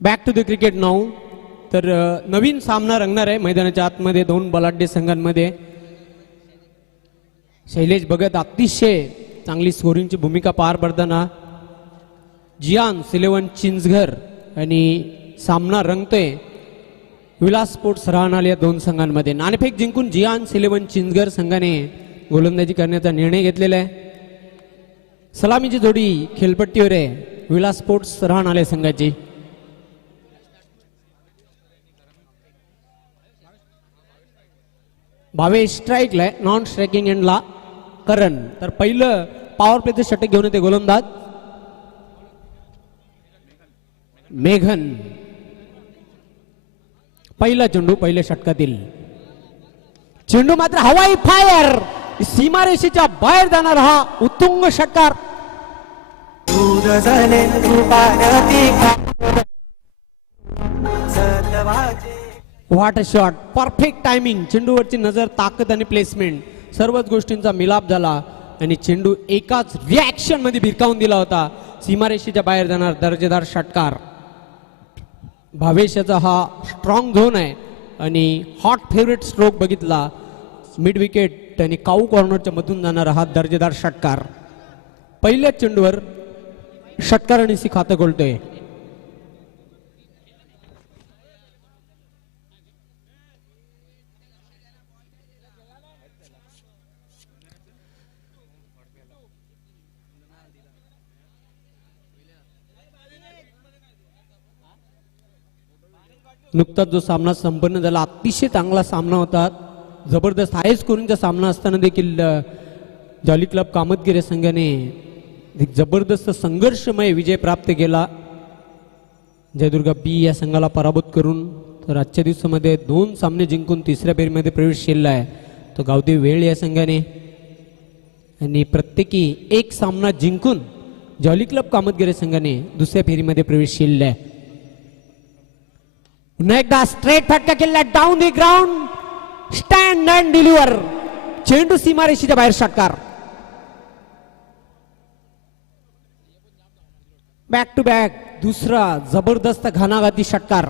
Back to the cricket now. तर नवीन सामना रंगणार आहे मैदानाच्या आतमध्ये दोन बलाढ्य संघांमध्ये. शैलेश भगत अतिशय चांगली स्कोरिंगची भूमिका पार पडताना जियान सिलेवन चिंचघर आणि सामना रंगतोय विलास स्पोर्ट्स राहणार या दोन संघांमध्ये. नाणेफेक जिंकून जियान सिलेवन चिंचघर संघाने गोलंदाजी करण्याचा निर्णय घेतलेला आहे. सलामीची जोडी खेळपट्टीवर आहे विलास स्पोर्ट्स राहणार संघाची. भावेश स्ट्राईकला नॉन स्ट्रायकिंग एंडला करण. तर पहिलं पॉवर प्लेचं षटक घेऊन येते गोलंदाज मेघन. पहिला चेंडू पहिल्या षटकातील चेंडू मात्र हवाई फायर सीमारेषेच्या बाहेर जाणार हा उत्तुंग षटकार. What a shot. Perfect timing. चेंडूवरची नजर ताकद आणि प्लेसमेंट सर्वच गोष्टींचा मिलाप झाला आणि चेंडू एकाच रिॲक्शन मध्ये भिरकावून दिला होता. सीमारेषेच्या बाहेर जाणार दर्जेदार षटकार. भावेशाचा हा स्ट्रॉंग झोन आहे आणि हॉट फेवरेट स्ट्रोक बघितला मिड विकेट आणि काऊ कॉर्नरच्या मधून जाणारा हा दर्जेदार षटकार. पहिल्याच चेंडूवर षटकाराने खातं खोलतोय. नुकताच जो सामना संपन्न झाला अतिशय चांगला सामना होता. जबरदस्त हाय स्कोरिंगचा सामना असताना देखील जॉली क्लब कामतगिरी संघाने एक जबरदस्त संघर्षमय विजय प्राप्त केला. जयदुर्गा बी या संघाला पराभूत करून. तर आजच्या दिवसामध्ये 2 सामने जिंकून तिसऱ्या फेरीमध्ये प्रवेश केला आहे तो गावदेव वेळ या संघाने. आणि प्रत्येकी एक सामना जिंकून जॉली क्लब कामतगिरी संघाने दुसऱ्या फेरीमध्ये प्रवेश केलेला आहे. पुन्हा एकदा स्ट्रेट फटका केला down the ground stand and deliver. चेंडू सीमारेषेच्या बाहेर षटकार. बॅक टू बॅक दुसरा जबरदस्त घाणाघाती षटकार.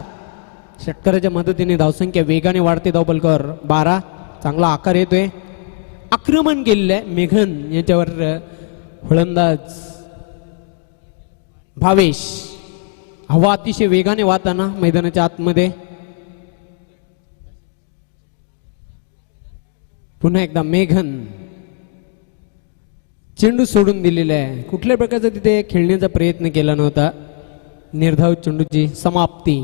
षटकाराच्या मदतीने धावसंख्या वेगाने वाढते. धावपलकर 12. चांगला आकार येतोय. आक्रमण केलेलं आहे मेघन याच्यावर फलंदाज भावेश. हवा अतिशय वेगाने वाहताना मैदानाच्या आतमध्ये. पुन्हा एकदा मेघन. चेंडू सोडून दिलेला आहे. कुठल्या प्रकारचा तिथे खेळण्याचा प्रयत्न केला नव्हता. निर्धावित चेंडूची समाप्ती.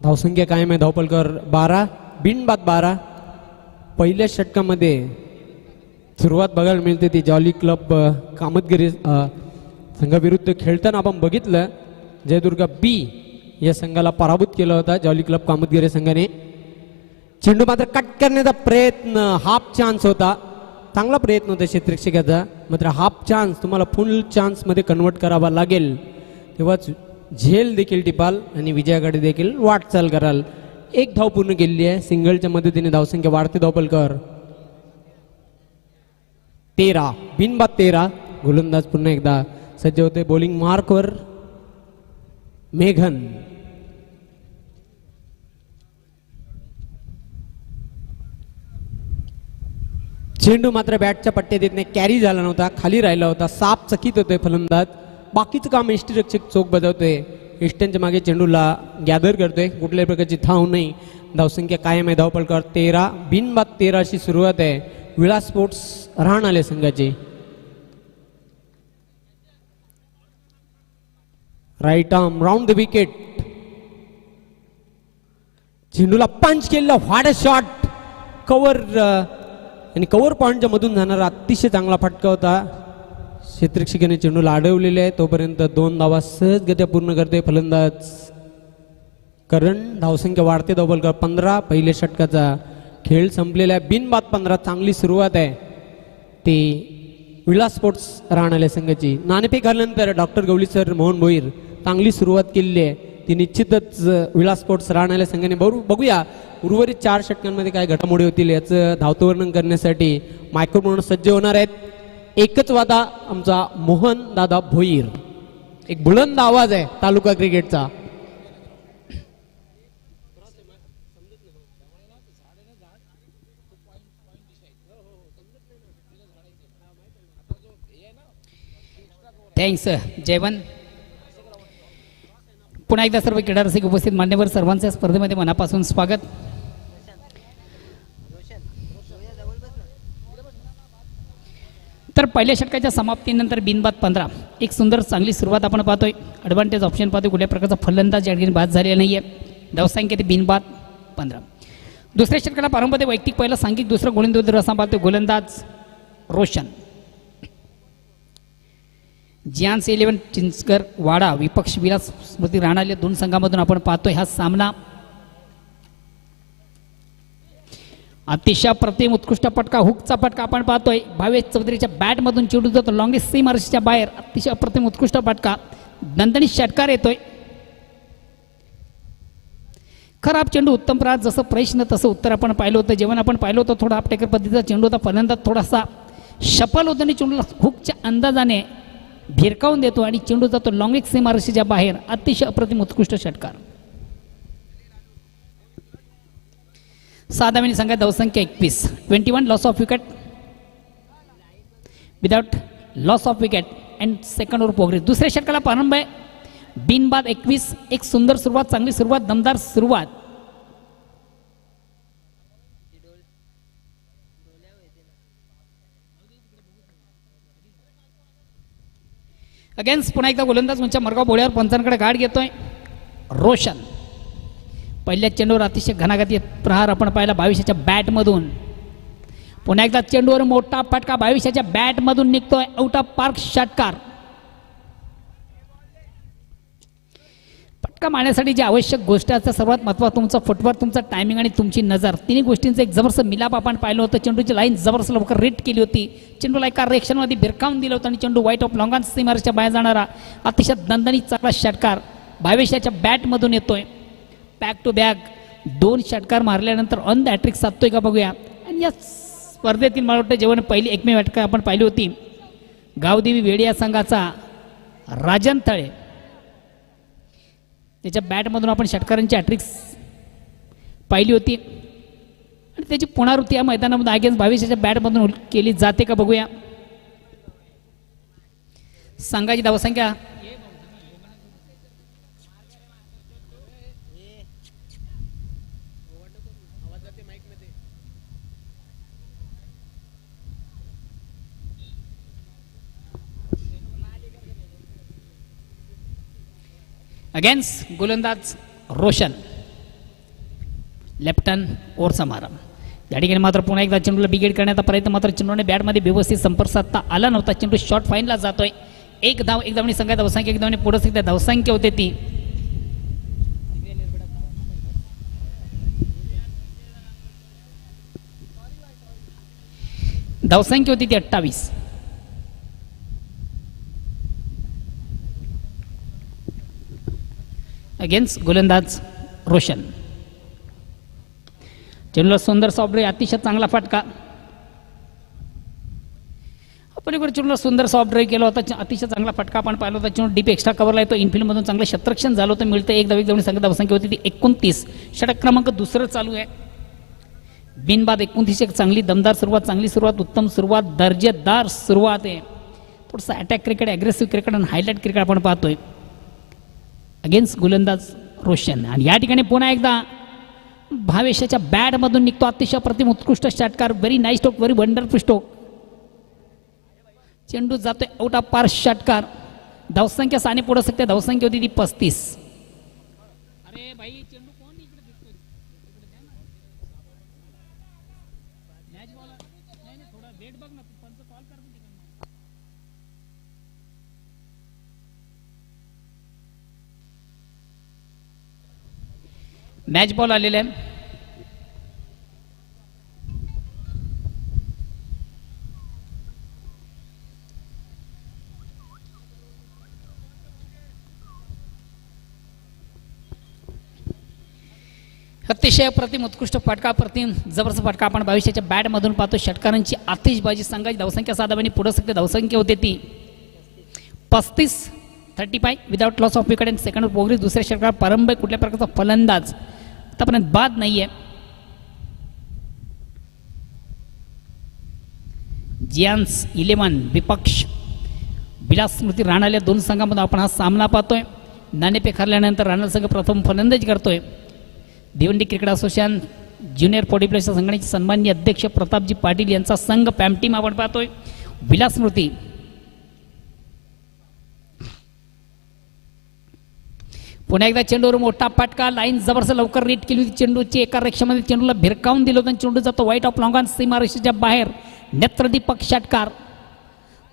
धावसंख्या कायम आहे. धावपलकर 12. बिनबाद 12. पहिल्या षटकामध्ये सुरुवात बघायला मिळते ती जॉली क्लब कामतगिरी संघाविरुद्ध खेळताना आपण बघितलं जयदुर्गा बी या संघाला पराभूत केला होता जॉली क्लब कामतगिरी संघाने. चेंडू मात्र कट करण्याचा प्रयत्न. हाफ चान्स होता. चांगला प्रयत्न होता क्षेत्ररक्षकाचा. मात्र हाफ चान्स तुम्हाला फुल चान्स मध्ये कन्वर्ट करावा लागेल तेव्हाच झेल देखील टिपाल आणि विजयाकडे देखील वाटचाल कराल. एक धाव पूर्ण केलेली आहे. सिंगलच्या मदतीने धावसंख्या वाढते. धावपलकर 13. बिनबाद 13. गोलंदाज पुन्हा एकदा सज्ज होते बॉलिंग मार्कवर मेघन. चेंडू मात्र बॅटच्या पट्ट्यात येत नाही. कॅरी झाला नव्हता. खाली राहिला होता. साप चकित होतोय फलंदाज. बाकीचं काम यष्टीरक्षक चोख बजावतोय. यष्ट्यांच्या मागे चेंडूला गॅदर करतोय. कुठल्याही प्रकारची धाव नाही. धावसंख्या कायम आहे. धावपलकर 13. बिनबाद 13 अशी सुरुवात आहे विलास स्पोर्ट्स राहणार संघाची. Right arm round the wicket. चेंडूला पंच केलेला. What a shot. कव्हर आणि कव्हर पॉइंटच्या मधून जाणारा अतिशय चांगला फटका होता. क्षेत्ररक्षकाने चेंडूला अडवलेले आहे. तोपर्यंत 2 धावा सहजगत्या पूर्ण करते फलंदाज करण. धावसंख्या वाढते. धावपलकर 15. पहिल्या षटकाचा खेळ संपलेला आहे. बिनबाद 15. चांगली सुरुवात आहे ती विलास स्पोर्ट्स राहणार संघाची. नाणेफेक आल्यानंतर डॉक्टर गवळी सर मोहन भोईर चांगली सुरुवात केलेली आहे ती निश्चितच विलास स्पोर्ट्स राहणार संघाने. बघूया उर्वरित 4 षटकांमध्ये काय घडामोडी होतील याचं धावतं वर्णन करण्यासाठी मायक्रोफोन सज्ज होणार आहेत. एकच वादा आमचा मोहन दादा भोईर. एक बुलंद आवाज आहे तालुका क्रिकेटचा. थँक्स जयवंत. पुन्हा एकदा सर्व क्रीडा रसिक उपस्थित मान्यवर सर्वांचं या स्पर्धेमध्ये मनापासून स्वागत. तर पहिल्या षटकाच्या समाप्तीनंतर बिनबाद 15 एक सुंदर चांगली सुरुवात आपण पाहतोय. ॲडव्हान्टेज ऑप्शन पाहतोय. कुठल्या प्रकारचा फलंदाज या ठिकाणी बाद झालेला नाही आहे. धावसंख्या ते बिनबाद 15. दुसऱ्या षटकाला प्रारंभ वैयक्तिक पहिला सांघिक दुसरं गोलंदाज सांभाळतोय गोलंदाज रोशन. जियान्स 11 चिंचकर वाडा विपक्ष विलास स्मृती राणा या दोन संघामधून आपण पाहतोय हा सामना. अतिशय प्रतिम उत्कृष्ट फटका हुकचा फटका आपण पाहतोय. भावेश चौधरीच्या बॅटमधून चेंडू जातो लॉंग सीम आरशीच्या बाहेर. अतिशय अप्रतिम उत्कृष्ट फटका. दणदणीत षटकार येतोय. खराब चेंडू उत्तम प्रहार. जसं प्रश्न तसं उत्तर आपण पाहिलं होतं. जेवण आपण पाहिलं होतं थोडा आपटेकर पद्धतीचा चेंडू होता. फलंदाज थोडासा शफल होतो आणि चेंडूला हुकच्या अंदाजाने भिरकावून देतो आणि चेंडू जातो लॉंग सीम आरशीच्या बाहेर. अतिशय अप्रतिम उत्कृष्ट षटकार. 6 धावांनी संघात धावसंख्या 21. 21 loss of wicket without loss of wicket and second over progress. दुसऱ्या षटकाला प्रारंभ आहे. बिनबाद 21. एक सुंदर सुरुवात चांगली सुरुवात दमदार सुरुवात. अगेन्स्ट पुन्हा एकदा गोलंदाज उंच्या मरगाव बोळ्यावर पंचांकडे गाठ घेतोय रोशन. पहिल्या चेंडूवर अतिशय घणाघाती प्रहार आपण पाहिला भाविष्याच्या बॅटमधून. पुन्हा एकदा चेंडूवर मोठा फटका भाविष्याच्या बॅटमधून निघतोय. आउट ऑफ पार्क षटकार. फटका मारण्यासाठी जी आवश्यक गोष्ट असते सर्वात महत्त्वाचं तुमचा फुटवर्क तुमचा टायमिंग आणि तुमची नजर. तिन्ही गोष्टींचं एक जबरदस्त मिलाप आपण पाहिलं होतं. चेंडूची लाईन जबरदस्त लवकर रेट केली होती. चेंडूला एका रेक्शनमध्ये भिरकावून दिलं होतं आणि चेंडू वाईट ऑफ लॉंग सीमारच्या बाहेर जाणारा अतिशय दणदणीत चांगला षटकार भावेशाच्या बॅटमधून येतोय. बॅक टू बॅक 2 षटकार मारल्यानंतर ऑन द हॅट्रिक साधतोय का बघूया. आणि या स्पर्धेतील मला वाटतं जेवण पहिली एकमेव षटकार आपण पाहिली होती गावदेवी वेडी या संघाचा राजन तळे. त्याच्या बॅटमधून आपण षटकारांची हॅट्रिक्स पाहिली होती आणि त्याची पुनरावृत्ती या मैदानामध्ये अगेन्स्ट भावेशाच्या बॅटमधून केली जाते का बघूया. संघाची धावसंख्या अगेन्स्ट गोलंदाज रोशन. लेफ्ट हँड ओव्हरचा मारा. या ठिकाणी मात्र पुन्हा एकदा चेंडूला बिगेड करण्याचा प्रयत्न मात्र चेंडूने बॅटमध्ये व्यवस्थित संपर्क साधता आला नव्हता. चेंडू शॉर्ट फाईनला जातोय. एक धावनी संघात धावसंख्या एक धावने पुढे सध्या धावसंख्या होते ती धावसंख्या होती ती 28. अगेन्स्ट गोलंदाज रोशन. चेंडूला सुंदर सॉफ्टब्रेक अतिशय चांगला फटका. आपण इकडे चेंडूला सुंदर सॉफ्टब्रेक केला होता. अतिशय चांगला फटका आपण पाहिला होता. चेंडू डीप एक्स्ट्रा कव्हरला येतो. इनफिल्डमधून चांगलं क्षेत्ररक्षण झालं होतं. मिळतं एक धावनी संघात धावसंख्या होती ती 29. षटक क्रमांक दुसरं चालू आहे. बिनबाद 29. एक चांगली दमदार सुरुवात चांगली सुरुवात उत्तम सुरुवात दर्जेदार सुरुवात आहे. थोडंसं अटॅक क्रिकेट ॲग्रेसिव्ह क्रिकेट आणि हायलाईट क्रिकेट आपण पाहतोय अगेन्स्ट गोलंदाज रोशन. आणि या ठिकाणी पुन्हा एकदा भावेशाच्या बॅटमधून निघतो अतिशय प्रतिम उत्कृष्ट षटकार. Very nice stroke very wonderful stroke. चेंडू जातोय आउट ऑफ पार्क षटकार. धावसंख्या साने पुढे सकते धावसंख्या होती ती 35. अरे भाई चेंडू कोण इकडे दिसतोय मॅच बॉल नाही थोडा वेट बघ ना पंच कॉल कर. मॅच बॉल आलेला आहे. अतिशय प्रतिम उत्कृष्ट फटका प्रतिम जबरदस्त फटका आपण भविष्याच्या बॅटमधून पाहतो. षटकारांची आतिषबाजी संघाची धावसंख्या 7 धावांनी पुढे सकते धावसंख्या होते ती 35. 35 without loss of wicket and second progress. दुसऱ्या षटकात प्रारंभ कुठल्या प्रकारचा फलंदाज आतापर्यंत बाद नाहीये. जियान्स 11 विपक्ष विलास स्मृती राणाल या दोन संघामधून आपण हा सामना पाहतोय. नाणेफेक हरल्यानंतर राणाल संघ प्रथम फलंदाजी करतोय. भिवंडी क्रिकेट असोसिएशन ज्युनियर बॉडीप्लेच्या संघटनेचे सन्माननीय अध्यक्ष प्रतापजी पाटील यांचा संघ पॅम टीम आपण पाहतोय. विलास स्मृती पुन्हा एकदा चेंडूवर मोठा फटका, लाईन जबरदस्त लवकर रीड केली होती चेंडूची. एका रेषेमध्ये चेंडूला भिरकावून दिलं होतं. चेंडू जातो वाईट ऑफ लॉंग ऑन सीमारेषेच्या बाहेर. नेत्रदीपक षटकार.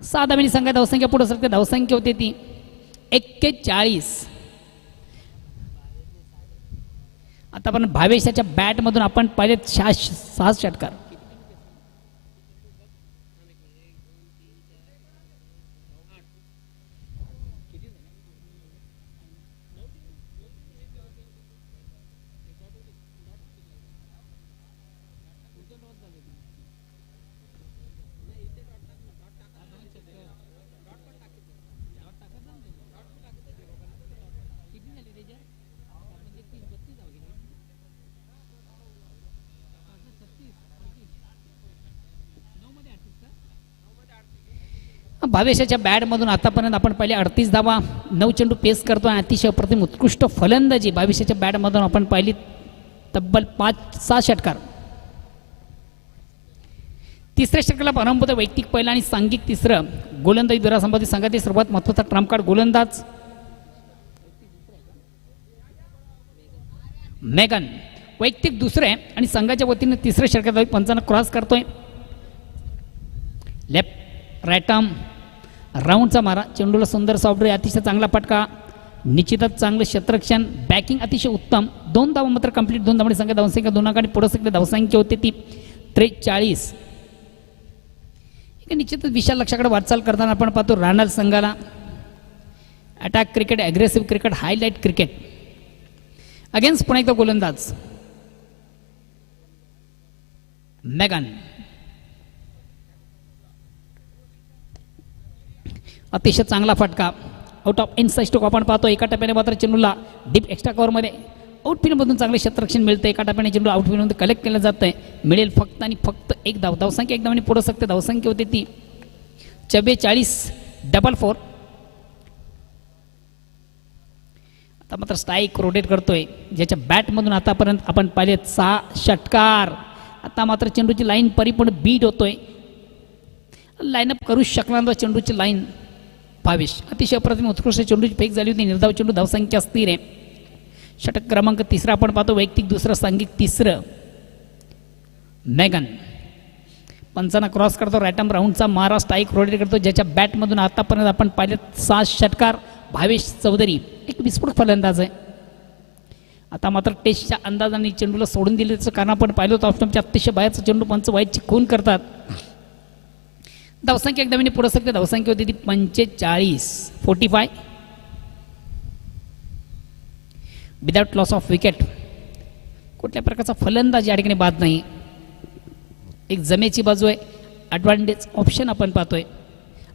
6 धावांनी संघात धावसंख्या पुढे सरते. धावसंख्या होती ती 41. आतापर्यंत भावेशाच्या बॅटमधून आपण पाहिले 6 षटकार. भावेशाच्या बॅटमधून आतापर्यंत आपण पहिले 38 धावा, 9 चेंडू पेस करतो आणि अतिशय अप्रतिम उत्कृष्ट फलंदाजी भावेशाच्या बॅटमधून आपण पाहिली. तब्बल 5-6 षटकार. तिसऱ्या षटकाला प्रारंभ होतो. वैयक्तिक पहिला आणि सांघिक तिसरं. गोलंदाजी दुरासंपादित संघातील सर्वात महत्त्वाचा ट्रम्प कार्ड गोलंदाज मेगन. वैयक्तिक दुसरे आणि संघाच्या वतीने तिसऱ्या षटकात पंचांना क्रॉस करतोय. लेफ्ट राईट आर्म राऊंडचा मारा. चेंडूला सुंदर सॉफ्टवेअर, अतिशय चांगला फटका, निश्चितच चांगलं क्षेत्ररक्षण, बॅकिंग अतिशय उत्तम. 2 धावा मात्र कंप्लीट. 2 धावांनी संख्या धावसंख्या 2 अंकांनी पुढे सकते. धावसंख्या होती ती 43. निश्चितच विशाल लक्षाकडे वाटचाल करताना आपण पाहतो राणाल संघाला. Attack cricket, aggressive cricket, highlight cricket. Against पुन्हा एकदा गोलंदाज मेगन. अतिशय चांगला फटका. आउट ऑफ इनसाइड स्ट्रोक आपण पाहतो. एका टप्प्याने मात्र चेंडूला डीप एक्स्ट्रा कव्हरमध्ये आउटफील्डमधून चांगले क्षेत्ररक्षण मिळतं. एका टप्प्याने चेंडू आउटफील्डमध्ये कलेक्ट केलं जातं आहे. मिळेल फक्त आणि फक्त 1 धाव. धावसंख्या 1 धावांनी पुढे सकते. धावसंख्या होती ती 44. 4 आता मात्र स्ट्राईक रोटेट करतोय. ज्याच्या बॅटमधून आतापर्यंत आपण पाहिले 6 षटकार. आता मात्र चेंडूची लाईन परिपूर्ण बीट होतोय. लाईनअप करू शकणार नाही चेंडूची लाईन. भावेश अतिशय अप्रतिम उत्कृष्ट चेंडूची फेक झाली होती. निर्धाव चेंडू. धावसंख्या स्थिर आहे. षटक क्रमांक 3 आपण पाहतो. वैयक्तिक दुसरं, सांघिक तिसरं. मेगन पंचांना क्रॉस करतो. राईट राऊंडचा मारा. स्ट्राईक रोटेट करतो. ज्याच्या बॅटमधून आतापर्यंत आपण पाहिले 6 षटकार. भावेश चौधरी एक विस्फोट फलंदाज आहे. आता मात्र टेस्टच्या अंदाजाने चेंडूला सोडून दिल्याचं कारण आपण पाहिलं होतं. ऑप्शनच्या अतिशय बाहेरचा चेंडू पंच वाईटची खून करतात. धावसंख्या 1 धावांनी पुढे सकते. धावसंख्या होती ती 45. Without loss of wicket. कुठल्या प्रकारचा फलंदाज या ठिकाणी बाद नाही. एक जमेची बाजू आहे. ॲडव्हान्टेज ऑप्शन आपण पाहतोय.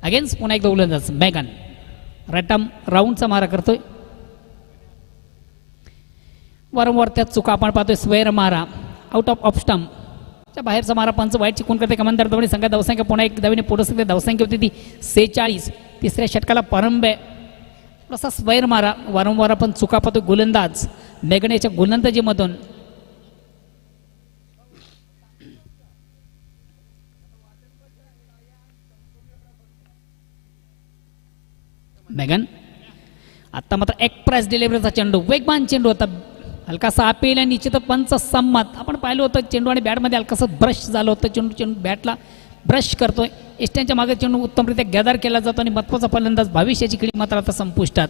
अगेन्स्ट पुन्हा एकदा गोलंदाज मेगन. राईट राऊंडचा मारा करतोय. वारंवार त्यात चुका आपण पाहतोय. स्वेअर मारा. आउट ऑफ स्टंप च्या बाहेरचा मारा. पंच वाईट चिकून करते. कमानदार धावणे संघात धावसंख्या पुन्हा 1 धावांनी पुढे सकते. धावसंख्या होती ती 46. तिसऱ्या षटकाला प्रारंभ आहे. थोडासा स्वेअर मारा. वारंवार आपण चुका पाहतो. गोलंदाज मेगन याच्या गोलंदाजीमधून मेगन. आता मात्र एक प्राइस डिलिव्हरीचा चेंडू. वेगवान चेंडू होता. हलकासा अपील आणि निश्चित पंच संमत. आपण पाहिलं होतं चेंडू आणि बॅटमध्ये हलकासा ब्रश झालं होतं. चेंडू बॅटला ब्रश करतोय. एस्ट्यांच्या मागे चेंडू उत्तमरित्या गॅदर केला जातो आणि महत्त्वाचा फलंदाज भविष्याची खेळी मात्र आता संपुष्टात.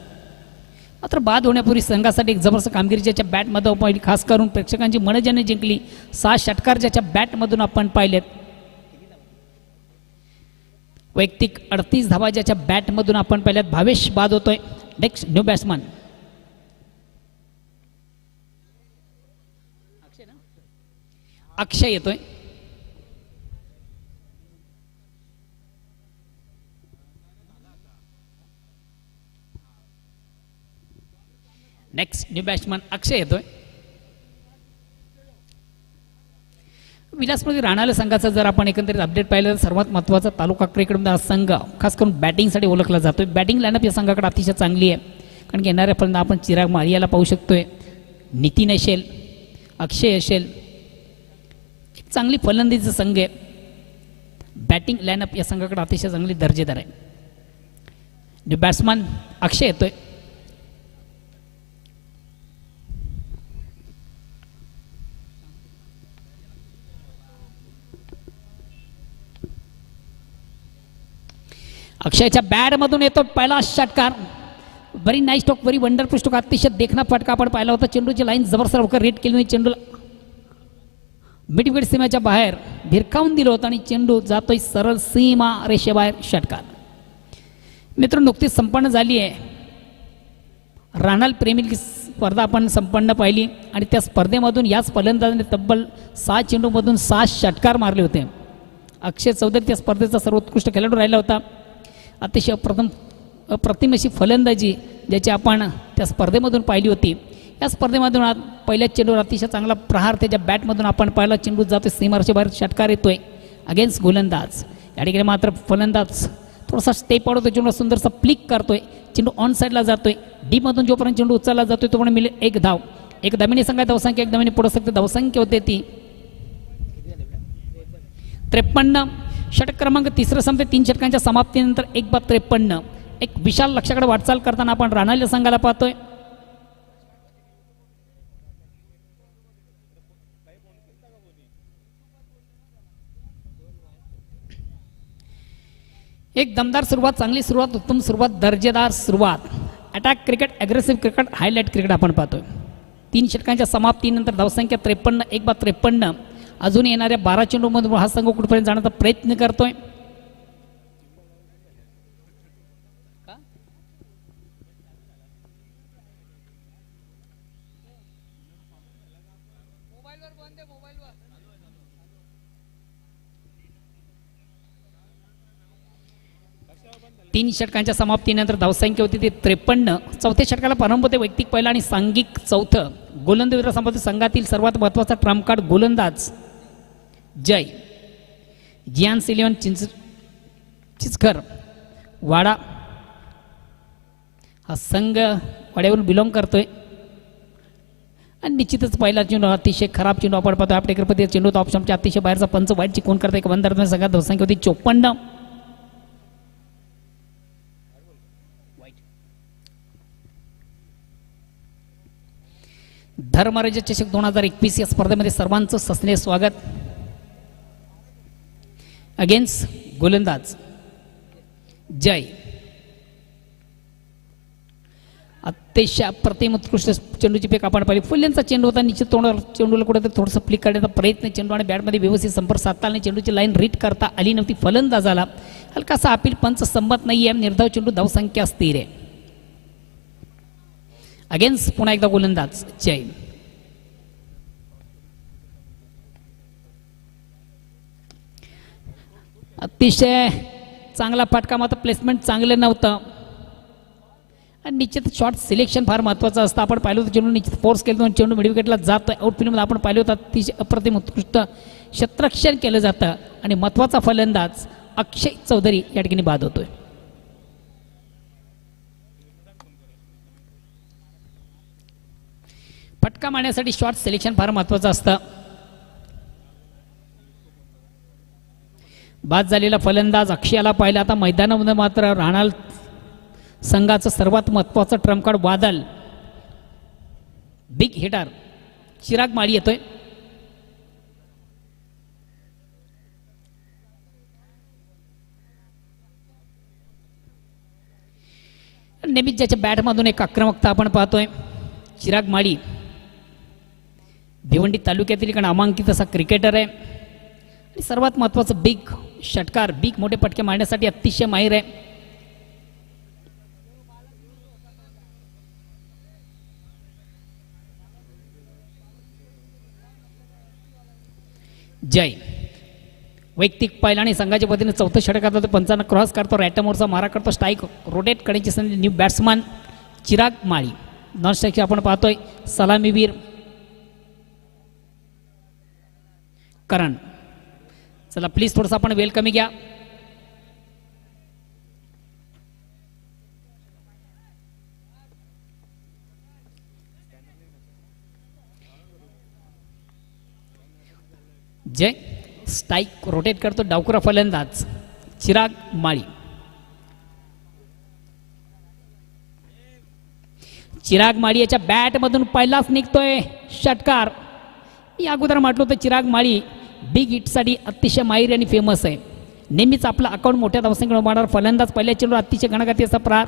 मात्र बाद होण्यापूर्वी संघासाठी एक जबरदस्त कामगिरी ज्याच्या बॅटमध्ये पाहिली. खास करून प्रेक्षकांची मन ज्याने जिंकली. 6 षटकार ज्याच्या बॅटमधून आपण पाहिलेत. वैयक्तिक 38 धावा ज्याच्या बॅटमधून आपण पाहिल्यात. भावेश बाद होतोय. नेक्स्ट न्यू बॅट्समन अक्षय येतोय. नेक्स्ट न्यू बॅट्समन अक्षय येतोय. विलासमध्ये राहणाऱ्या संघाचा जर आपण एकंदरीत अपडेट पाहिलं तर सर्वात महत्त्वाचा तालुका क्रिकेट हा संघ खास करून बॅटिंगसाठी ओळखला जातोय. बॅटिंग लाईनअप या संघाकडे अतिशय चांगली आहे, कारण की येणाऱ्यापर्यंत आपण चिराग मारियाला पाहू शकतोय, नितीन असेल, अक्षय असेल, एक चांगली फलंदाजीचा संघ आहे. बॅटिंग लाईनअप या संघाकडे अतिशय चांगली दर्जेदार आहे. न्यू बॅट्समन अक्षय येतोय. अक्षयच्या बॅटमधून येतो पहिला षटकार. Very nice stock, very wonderful stock. अतिशय देखणा फटका आपण पाहिला होता. चेंडूची लाईन जबरदस्त लवकर रेट केली नाही. चेंडूला मिड विकेट सीमेच्या बाहेर भिरकावून दिलं होतं आणि चेंडू जातोय सरळ सीमा रेषेबाहेर. षटकार मित्र नुकतीच संपन्न झाली आहे. राणाल प्रेमिल स्पर्धा आपण संपन्न पाहिली आणि त्या स्पर्धेमधून याच फलंदाजाने तब्बल 6 चेंडूमधून 6 षटकार मारले होते. अक्षय चौधरी त्या स्पर्धेचा सर्वोत्कृष्ट खेळाडू राहिला होता. अतिशय अप्रतिम अशी फलंदाजी ज्याची आपण त्या स्पर्धेमधून पाहिली होती. या स्पर्धेमधून पहिल्याच चेंडूवर अतिशय चांगला प्रहार त्याच्या बॅटमधून आपण पाहिला. चेंडू जातोय सीमारेषेच्या बाहेर. षटकार येतोय अगेन्स्ट गोलंदाज. या ठिकाणी मात्र फलंदाज थोडासा स्टेप आउट होतो. चेंडू सुंदरसा फ्लिक करतोय. चेंडू ऑन साईडला जातोय. डीमधून जोपर्यंत चेंडू उचलला जातोय तोपर्यंत मिळेल 1 धाव. एक धामीने संघात धावसंख्या 1 धामीने पुढे सकते धावसंख्या होते ती 53. षटक क्रमांक 3 संपते. 3 षटकांच्या समाप्तीनंतर 1/53. एक विशाल लक्ष्याकडे वाटचाल करताना आपण राणाल्या संघाला पाहतोय. एक दमदार सुरुवात, चांगली सुरुवात, उत्तम सुरुवात, दर्जेदार सुरुवात. Attack cricket, aggressive cricket, highlight cricket आपण पाहतोय. 3 षटकांच्या समाप्तीनंतर धावसंख्या 53. 1/53. अजून येणाऱ्या 12 चेंडूमधून हा संघ कुठपर्यंत जाण्याचा प्रयत्न करतोय. तीन षटकांच्या समाप्तीनंतर धावसंख्या होती ती 53. चौथ्या षटकाला प्रारंभ होते. वैयक्तिक पहिला आणि सांघिक चौथं. गोलंदाज संघातील सर्वात महत्त्वाचा ट्रम्प कार्ड गोलंदाज जय. जियान्स 11 चिचकर वाडा हा संघ वाड्यावरून बिलॉंग करतोय आणि निश्चितच पहिला चेंडू अतिशय खराब चेंडू आपण पाहतो. आपल्या चेंडू तो ऑप्शनच्या अतिशय बाहेरचा पंच वाईट चिकवून करता. एक बंद संघात धावसंख्या होती 54. धर्मराज चषक 2021 या स्पर्धेमध्ये सर्वांचं सस्नेह स्वागत. अगेन्स्ट गोलंदाज जय. अतिशय अप्रतिम उत्कृष्ट चेंडूची फेक आपण पाहिली. फुल्यांचा चेंडू होता. निश्चित तोंडावर चेंडूला कुठेतरी थोडंसं फ्लिक करण्याचा प्रयत्न. चेंडू आणि बॅटमध्ये व्यवस्थित संपर्क साधता आणि चेंडूची लाईन रीड करता आली नव्हती. फलंदाजाला हलकासा अपील पंच संमत नाही आहे. निर्धाव चेंडू धावसंख्या स्थिर आहे. अगेन्स्ट पुन्हा एकदा गोलंदाज जय. अतिशय चांगला फटका, मात्र प्लेसमेंट चांगलं नव्हतं आणि निश्चित शॉट सिलेक्शन फार महत्त्वाचं असतं. आपण पाहिलं होतं चेंडू निश्चित फोर्स केलं चेंडू मिडविकेटला जातो. आउटफील्डमध्ये आपण पाहिलं होतं अतिशय अप्रतिम उत्कृष्ट क्षेत्ररक्षण केलं जातं आणि महत्त्वाचा फलंदाज अक्षय चौधरी या ठिकाणी बाद होतोय. फटका मारण्यासाठी शॉट सिलेक्शन फार महत्त्वाचं असतं. बाद झालेला फलंदाज अक्षयाला पाहिला. आता मैदानामध्ये मात्र राहणार संघाचं सर्वात महत्त्वाचं ट्रम्प कार्ड वादल बिग हिटर चिराग माळी येतोय. नेहमीच ज्याच्या बॅटमधून एक आक्रमकता आपण पाहतोय. चिराग माळी भिवंडी तालुक्यातील एक नामांकित असा क्रिकेटर आहे आणि सर्वात महत्त्वाचं बिग षटकार, बिग मोठे पटके मारण्यासाठी अतिशय माहीर आहे. जय वैयक्तिक पहिला आणि संघाच्या वतीने चौथं षटक करतो. 55 क्रॉस करतो. रॅटमोरचा मारा करतो. स्ट्राईक रोटेट करण्याची संधी. न्यू बॅट्समन चिराग माळी. नॉन स्ट्राईकची आपण पाहतोय सलामीवीर करण. चला प्लीज थोडंसं आपण वेल कमी घ्या. जय स्ट्राईक रोटेट करतो डावकुरा फलंदाज चिराग माळी. चिराग माळी याच्या बॅटमधून पहिलाच निघतोय षटकार. मी अगोदर म्हटलं होतं चिराग माळी बिग हिटसाठी अतिशय माहिर आणि फेमस आहे. नेहमीच आपलं अकाउंट मोठ्या धावसंख्येने मारणार फलंदाज. पहिल्या चेंडू अतिशय गणगती असा प्रहार,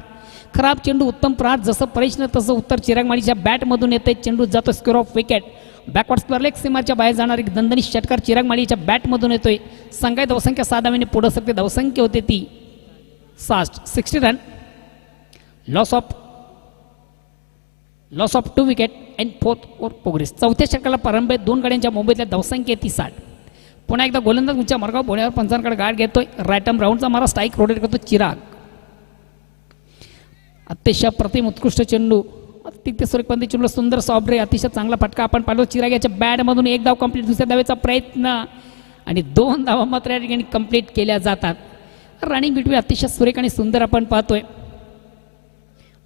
खराब चेंडू उत्तम प्रहार. जसं प्रश्न तसं उत्तर चिराग माळीच्या बॅटमधून येते. चेंडू जातो square off wicket. Backward square सीमाच्या बाहेर जाणार एक दणदणीत षटकार चिराग माळीच्या बॅटमधून येतोय. संघाची धावसंख्या 6 धावांनी पुढे सरते. धावसंख्या होते ती 60 run. Loss of 2 wicket and 4th over progress. चौथ्या षटकाला प्रारंभ आहे. 2 गाड्यांच्या मुंबईतल्या धावसंख्या ती 60. पुन्हा एकदा गोलंदाज उंच्या मार्गावर बोण्यावर पंचांकडे गाड घेतोय. राईट आर्म राऊंडचा मारा स्ट्राईक रोटेट करतो चिराग. अतिशय प्रतिम उत्कृष्ट चेंडू. तिथे सुरेखपंथी चेंडू सुंदर सॉफ्ट रे. अतिशय चांगला फटका आपण पाहिलो. चिराग याच्या बॅटमधून एक धाव कंप्लीट. दुसऱ्या धावेचा प्रयत्न आणि 2 धावा मात्र या ठिकाणी कंप्लीट केल्या जातात. रनिंग बिटवीन अतिशय सुरेख आणि सुंदर आपण पाहतोय.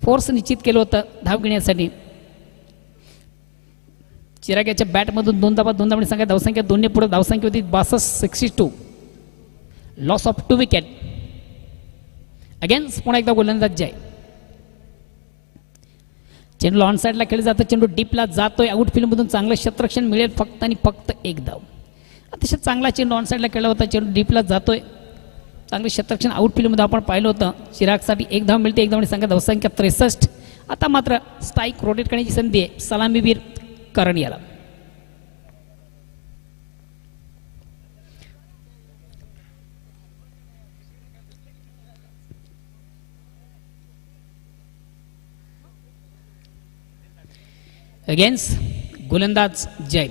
फोर्स निश्चित केलं होतं धाव घेण्यासाठी. चिराग याच्या बॅटमधून 2 धावा 2 धावांनी संख्या धावसंख्या 2 ने पुढे धावसंख्या होती 62. Loss of 2 wicket. अगेन्स्ट पुन्हा एकदा गोलंदाज जय. चेंडू ऑन साईडला खेळलं जातं. चेंडू डीपला जातोय. आउटफील्डमधून चांगलं क्षेत्ररक्षण मिळेल फक्त आणि फक्त 1 धाव. अतिशय चांगला चेंडू ऑन साईडला खेळला होता. चेंडू डीपला जातोय. चांगलं क्षेत्ररक्षण आउटफील्डमध्ये आपण पाहिलं होतं. चिरागसाठी 1 धाव मिळते. 1 धावणी संख्या धावसंख्या 63. आता मात्र स्ट्राईक रोटेट करण्याची संधी आहे सलामीवीर करण याला. अगेन्स्ट गोलंदाज जय.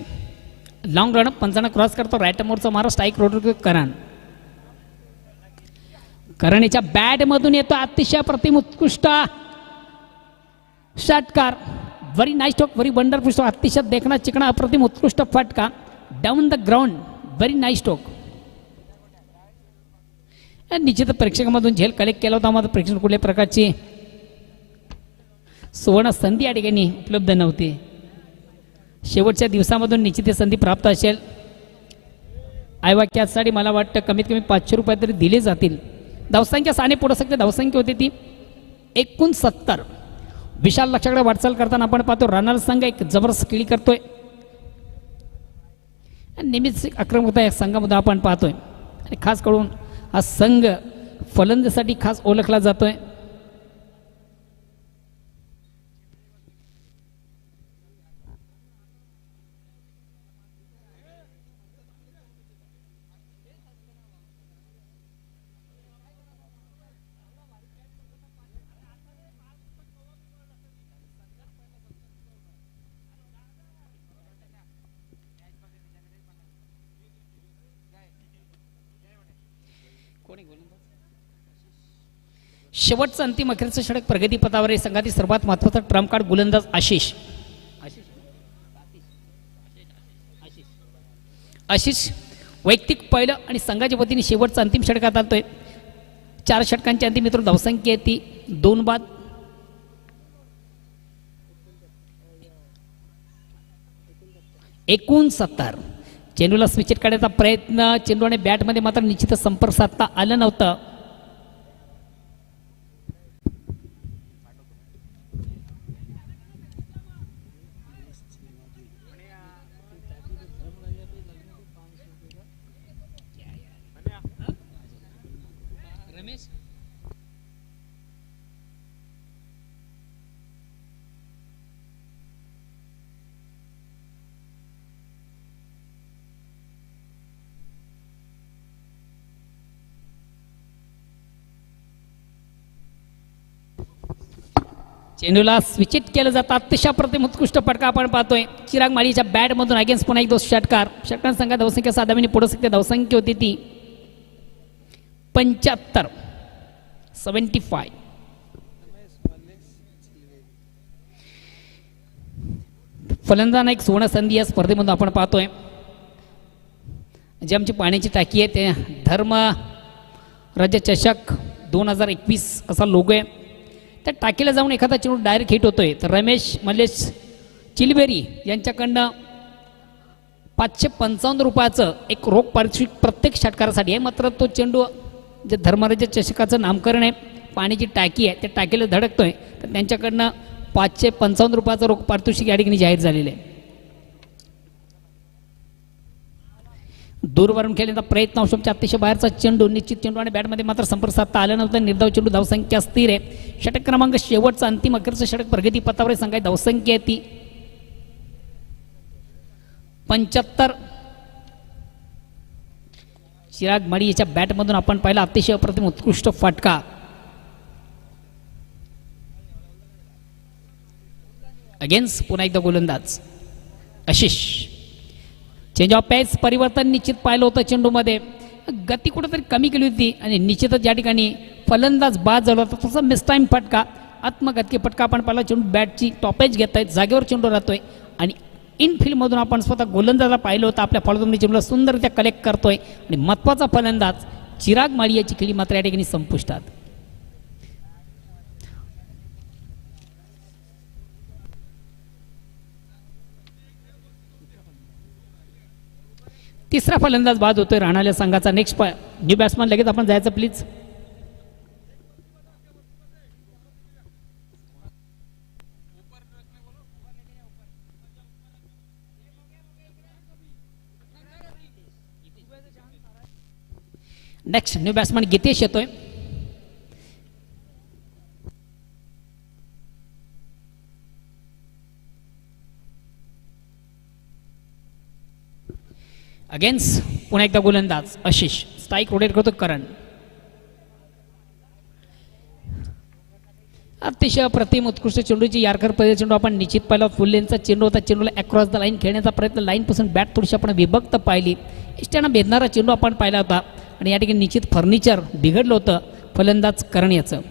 लॉंग रन पंचांना क्रॉस करतो. राईट मोरचा मारा स्ट्राईक रोटेट करण. करण याच्या बॅटमधून येतो. अतिशय प्रतिम उत्कृष्ट षटकार. Very nice stroke. Very wonderful stroke. अतिशय देखणा चिकणा अप्रतिम उत्कृष्ट फटका down the ground. Very nice stroke. निश्चित प्रेक्षकांमधून झेल कलेक्ट केला होता. मात्र प्रेक्षक कुठल्या प्रकारची सुवर्ण संधी या ठिकाणी उपलब्ध नव्हती. शेवटच्या दिवसामधून निश्चित संधी प्राप्त असेल. आयवाक्यासाठी मला वाटतं कमीत कमी 500 रुपये तरी दिले जातील. धावसंख्या 6 ने पुढे सकते. धावसंख्या होती ती 69. विशाल लक्षाकडे वाटचाल करताना आपण पाहतो रनर संघ एक जबरदस्त किळी करतोय. नेहमीच आक्रमकता या संघामध्ये आपण पाहतोय. आणि खास करून हा संघ फलंदाजीसाठी खास ओळखला जातोय. शेवटचं अंतिम अखेरचं षटक प्रगतीपथावर आहे. संघातील सर्वात महत्त्वाचा ट्रम्प कार्ड गोलंदाज आशिष वैयक्तिक पहिलं आणि संघाच्या वतीने शेवटचं अंतिम षटकात आलतोय. 4 षटकांची अंतिम मित्र धावसंख्या आहे ती 2 बाद. एकूण 70. चेंडूला स्विचेट काढण्याचा प्रयत्न. चेंडू आणि बॅटमध्ये मात्र निश्चितच संपर्क साधता आलं नव्हतं. चेंडूला स्विचिट केलं जातं. अतिशय प्रतिम उत्कृष्ट फटका आपण पाहतोय. चिराग माळीच्या बॅटमधून अगेन्स्ट पुन्हा एक 2 षटकार. षटकार संघात धावसंख्या 7 धावांनी पुढे सकते. धावसंख्या होती ती 75. फलंदाजांना एक सुवर्ण संधी या स्पर्धेमधून आपण पाहतोय. जे आमची पाण्याची टाकी आहे ते धर्म राज्य चषक 2021 असा लोगो आहे. त्या टाकीला जाऊन एखादा चेंडू डायरेक्ट हिट होतोय तर रमेश मल्लेश चिलबेरी यांच्याकडनं 555 रुपयाचं एक रोख पारितोषिक प्रत्येक षटकारासाठी आहे. मात्र तो चेंडू जे धर्मराज्य चषकाचं नामकरण आहे, पाण्याची टाकी आहे, त्या टाकीला धडकतोय तर त्यांच्याकडनं 555 रुपयाचं रोख पारितोषिक या ठिकाणी जाहीर झालेलं आहे. दूरवरून केलेला प्रयत्न औषधच्या अतिशय बाहेरचा चेंडू, निश्चित चेंडू आणि बॅटमध्ये मात्र संपर्क साधता आला नव्हता. निर्धाव चेंडू, धावसंख्या स्थिर आहे. षटक क्रमांक शेवटचा अंतिम अखेरचं षटक प्रगती पथावर सांगाय धावसंख्या आहे ती 75. चिराग माडी याच्या बॅटमधून आपण पाहिला अतिशय अप्रतिम उत्कृष्ट फटका. अगेन्स्ट पुन्हा एकदा गोलंदाज आशिष. चेंज ऑफ पॅच परिवर्तन निश्चित पाहिलं होतं. चेंडूमध्ये गती कुठेतरी कमी केली होती आणि निश्चितच या ठिकाणी फलंदाज बाद झाला होता. तसा मिस टाईम फटका, आत्मघातकी फटका आपण पाहिला. चेंडू बॅटची टॉपेज घेत आहेत, जागेवर चेंडू राहतोय आणि इनफिल्डमधून आपण स्वतः गोलंदाजाला पाहिलं होतं. आपल्या फलंदाजाने चेंडूला सुंदररित्या कलेक्ट करतोय आणि महत्त्वाचा फलंदाज चिराग माळी याची खेळी मात्र या ठिकाणी संपुष्टात. तिसरा फलंदाज बाद होतोय राहणाऱ्या संघाचा. नेक्स्ट न्यू बॅट्समॅन लगेच आपण जायचं please. Next new batsman Gitesh येतोय. अगेन्स्ट पुन्हा एकदा गोलंदाज आशिष. स्ट्राईक रोटेट करतो करण. अतिशय प्रतिम उत्कृष्ट चेंडूची यारकर पहिले चेंडू आपण निश्चित पाहिला. फुल लेनचा चेंडू होता. चेंडूला अक्रॉस द लाईन खेळण्याचा प्रयत्न, लाईनपासून बॅट थोडीशी आपण विभक्त पाहिली. इष्टानं भेदणारा चेंडू आपण पाहिला होता आणि या ठिकाणी निश्चित फर्निचर बिघडलं होतं फलंदाज करण याचं.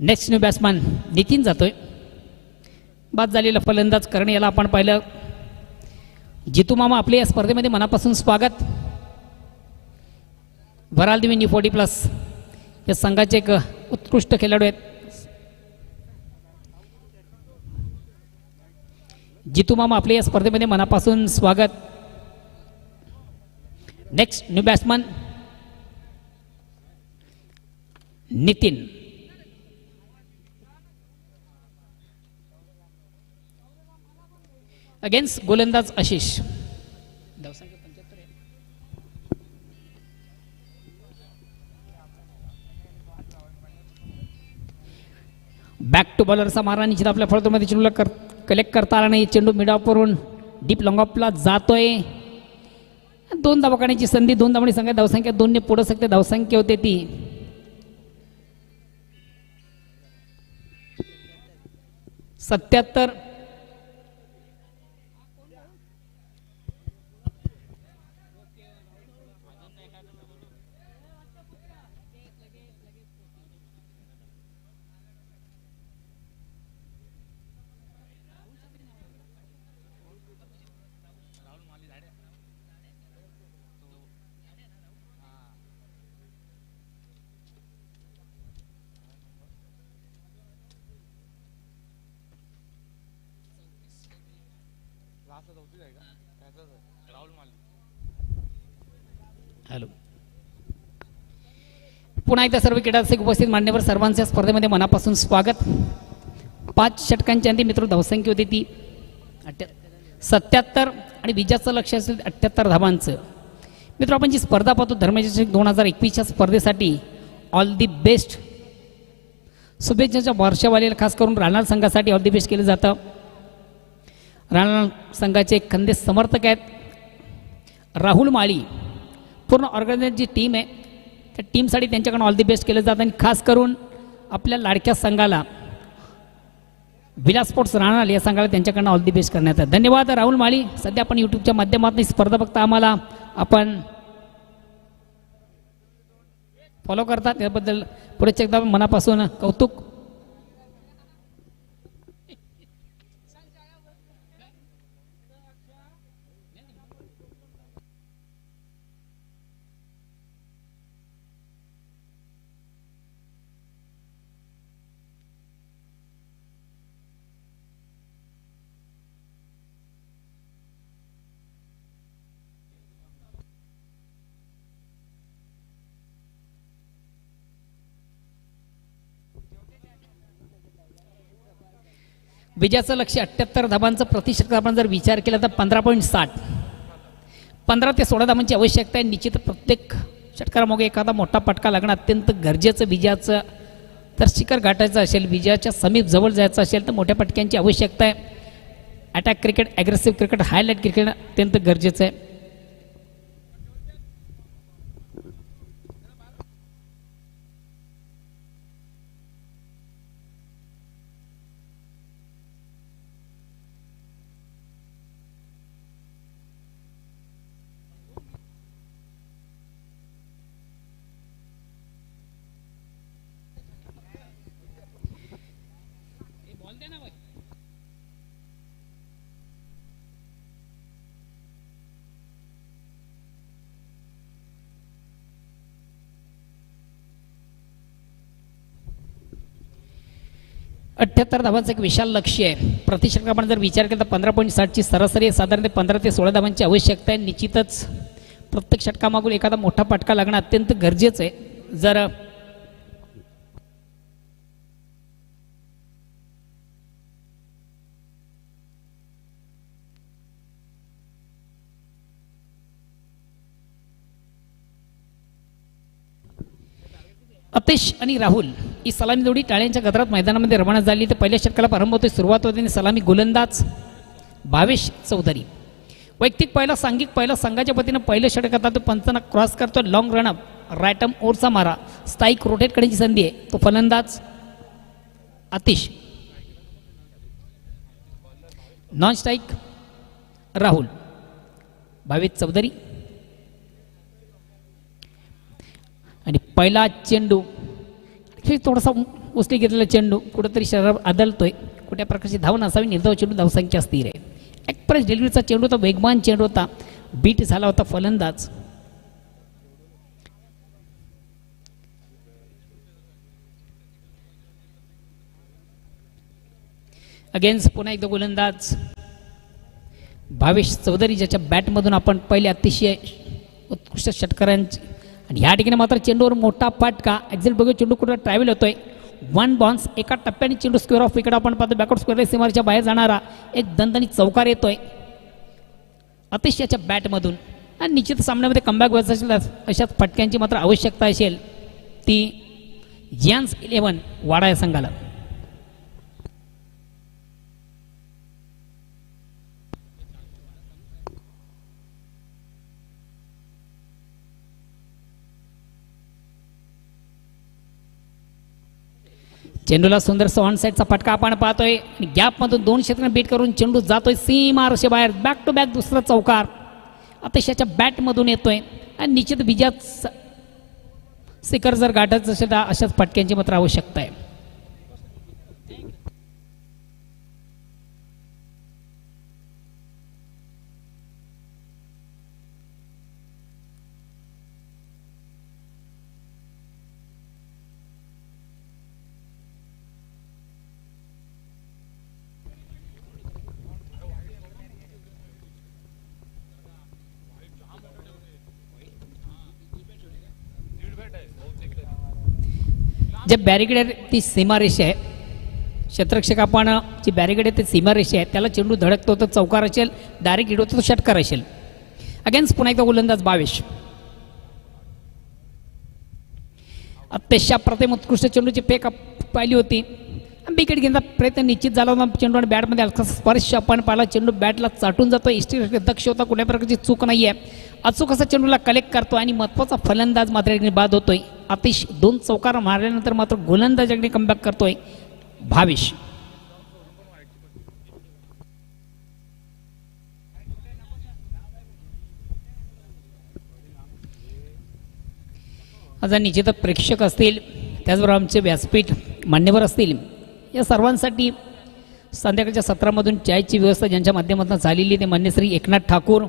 नेक्स्ट न्यू बॅट्समॅन नितीन जातोय. बाद झालेला फलंदाज करण याला आपण पाहिलं. जितू मामा आपले या स्पर्धेमध्ये मनापासून स्वागत. भराल तुम्ही न्यू 40+ या संघाचे एक उत्कृष्ट खेळाडू आहेत. जितू मामा आपले या स्पर्धेमध्ये मनापासून स्वागत. Next new batsman Nitin. Against गोलंदाज आशिष. बॅक टू बॉलरचा मारा निश्चित आपल्या फळतोमध्ये चेंडूला कलेक्ट करता आला नाही. चेंडू मिडऑफवरून डीप लॉंग ऑफला जातोय. 2 धावा काढण्याची संधी, 2 धावांनी संघात धावसंख्या 2 ने पुढे सकते धावसंख्या होते ती 77. हॅलो. पुन्हा एकदा सर्व क्रीडारसिक उपस्थित मान्यवर सर्वांच्या स्पर्धेमध्ये मनापासून स्वागत. 5 षटकांची अंतिम मित्र धावसंख्या होती ती 77 आणि विजयाचं लक्ष असेल 78 धावांचं. मित्र आपण जी स्पर्धा पाहतो धर्मचषक 2021च्या स्पर्धेसाठी ऑल दी बेस्ट. शुभेच्छाच्या वर्षावालीला खास करून राहणार संघासाठी ऑल दी बेस्ट केलं जातं. राहणार संघाचे खंदे समर्थक आहेत राहुल माळी. पूर्ण ऑर्गनायझर जी टीम आहे त्या टीमसाठी त्यांच्याकडून ऑल दी बेस्ट केलं जातं आणि खास करून आपल्या लाडक्या संघाला विलास स्पोर्ट्स राहणार या सांगायला त्यांच्याकडनं ऑल दी बेस्ट करण्यात आहे. धन्यवाद राहुल माळी. सध्या आपण यूट्यूबच्या माध्यमातून ही स्पर्धा बघता आम्हाला आपण फॉलो करता त्याबद्दल पुढे एकदा मनापासून कौतुक. विजयाचं लक्ष 78 धाबांचं प्रतिशत आपण जर विचार केला तर 15.60 15 ते 16 धाबांची आवश्यकता आहे. निश्चित प्रत्येक षटकारामागे एखादा मोठा फटका लागणं अत्यंत गरजेचं. विजयाचं तर शिखर गाठायचं असेल, विजयाच्या समीप जवळ जायचं असेल तर मोठ्या फटक्यांची आवश्यकता आहे. Attack cricket, aggressive cricket, highlight cricket अत्यंत गरजेचं आहे. अठ्ठ्याहत्तर धावांचं एक विशाल लक्ष्य आहे. प्रतिषटक आपण जर विचार केला तर 15.60ची सरासरी आहे. साधारणतः 15 ते 16 धावांची आवश्यकता आहे. निश्चितच प्रत्येक षटकामागून एखादा मोठा फटका लागणं अत्यंत गरजेचं आहे. जर अतिश आणि राहुल ही सलामी जोडी टाळ्यांच्या गजरात मैदानामध्ये रवाना झाली. तर पहिल्या षटकाला प्रारंभ होतोय. सुरुवात होते सलामी गोलंदाज भावेश चौधरी. वैयक्तिक पहिला, सांघिक पहिला, संघाच्या वतीनं पहिलं षटक आता तो पंचांना क्रॉस करतो. लॉंग रनअप, रायटम ओरचा मारा, स्ट्राईक रोटेट करण्याची संधी आहे. तो फलंदाज अतिश. Non strike Rahul. भावेश चौधरी आणि पहिला चेंडू थोडासा उचली घेतलेला चेंडू कुठेतरी शरीरावर आदळतोय. कुठल्या प्रकारची धाव नसावी. निर्धाव चेंडू धावसंख्या स्थिर आहे. एक्सप्रेस डिलिव्हरीचा चेंडू होता, वेगवान चेंडू होता, बीट झाला होता. फलंदाज अगेन्स्ट पुन्हा एकदा गोलंदाज भावेश चौधरी, ज्याच्या बॅटमधून आपण पहिले अतिशय उत्कृष्ट षटकारांची. आणि ह्या ठिकाणी मात्र चेंडूवर मोठा फटका. एक्झिट बघून चेंडू कुठं ट्रॅव्हल होतोय. वन बाउन्स, एका टप्प्याने चेंडू स्क्वेअर ऑफ विकेट आपण पाहतो. बॅकआउट स्क्वेअर सीमारेच्या बाहेर जाणारा एक दणदणी चौकार येतोय अतिशयाच्या बॅटमधून. आणि निश्चित सामन्यामध्ये कमबॅक व्हायचं असेल अशाच फटक्यांची मात्र आवश्यकता असेल ती जियांस 11 वाडा या संघाला. चेंडूला सुंदरसा ऑन साईडचा फटका आपण पाहतोय. गॅपमधून 2 क्षेत्रांना बीट करून चेंडू जातोय सीमारेषे बाहेर. बॅक टू बॅक दुसरा चौकार अतिशयाच्या बॅटमधून येतोय. आणि निश्चित विजयात शिखर जर गाठायचं असेल तर अशाच फटक्यांची मात्र आवश्यकता आहे. जे बॅरिकेड आहे ती सीमारेषा आहे. क्षेत्ररक्षक आपण जी बॅरिकेड आहे ती सीमारेषा आहे. त्याला चेंडू धडकतो तर चौकार असेल, डायरेक्ट हिट होतो तर षटकार असेल. अगेन्स्ट पुन्हा एकदा गोलंदाज भावेश. अत्यशा प्रथम उत्कृष्ट चेंडूची फेक पाहिली होती. विकेट घेण्याचा प्रयत्न निश्चित झाला होता. चेंडू आणि बॅटमध्ये हलका स्पर्श आपण पाहिला. चेंडू बॅटला चाटून जातो. इष्टी दक्ष होता, कुठल्या प्रकारची चूक नाही आहे. अचूक असा चेंडूला कलेक्ट करतो आणि महत्त्वाचा फलंदाज मात्र बाद होतोय. अतिश 2 चौकार मारल्यानंतर मात्र गोलंदाजाकडे कमबॅक करतोय भावेश. आज निश्चितच प्रेक्षक असतील, त्याचबरोबर आमचे व्यासपीठ मान्यवर असतील, या सर्वांसाठी संध्याकाळच्या सत्रामधून चायची व्यवस्था ज्यांच्या माध्यमातून झालेली ते मान्य श्री एकनाथ ठाकूर.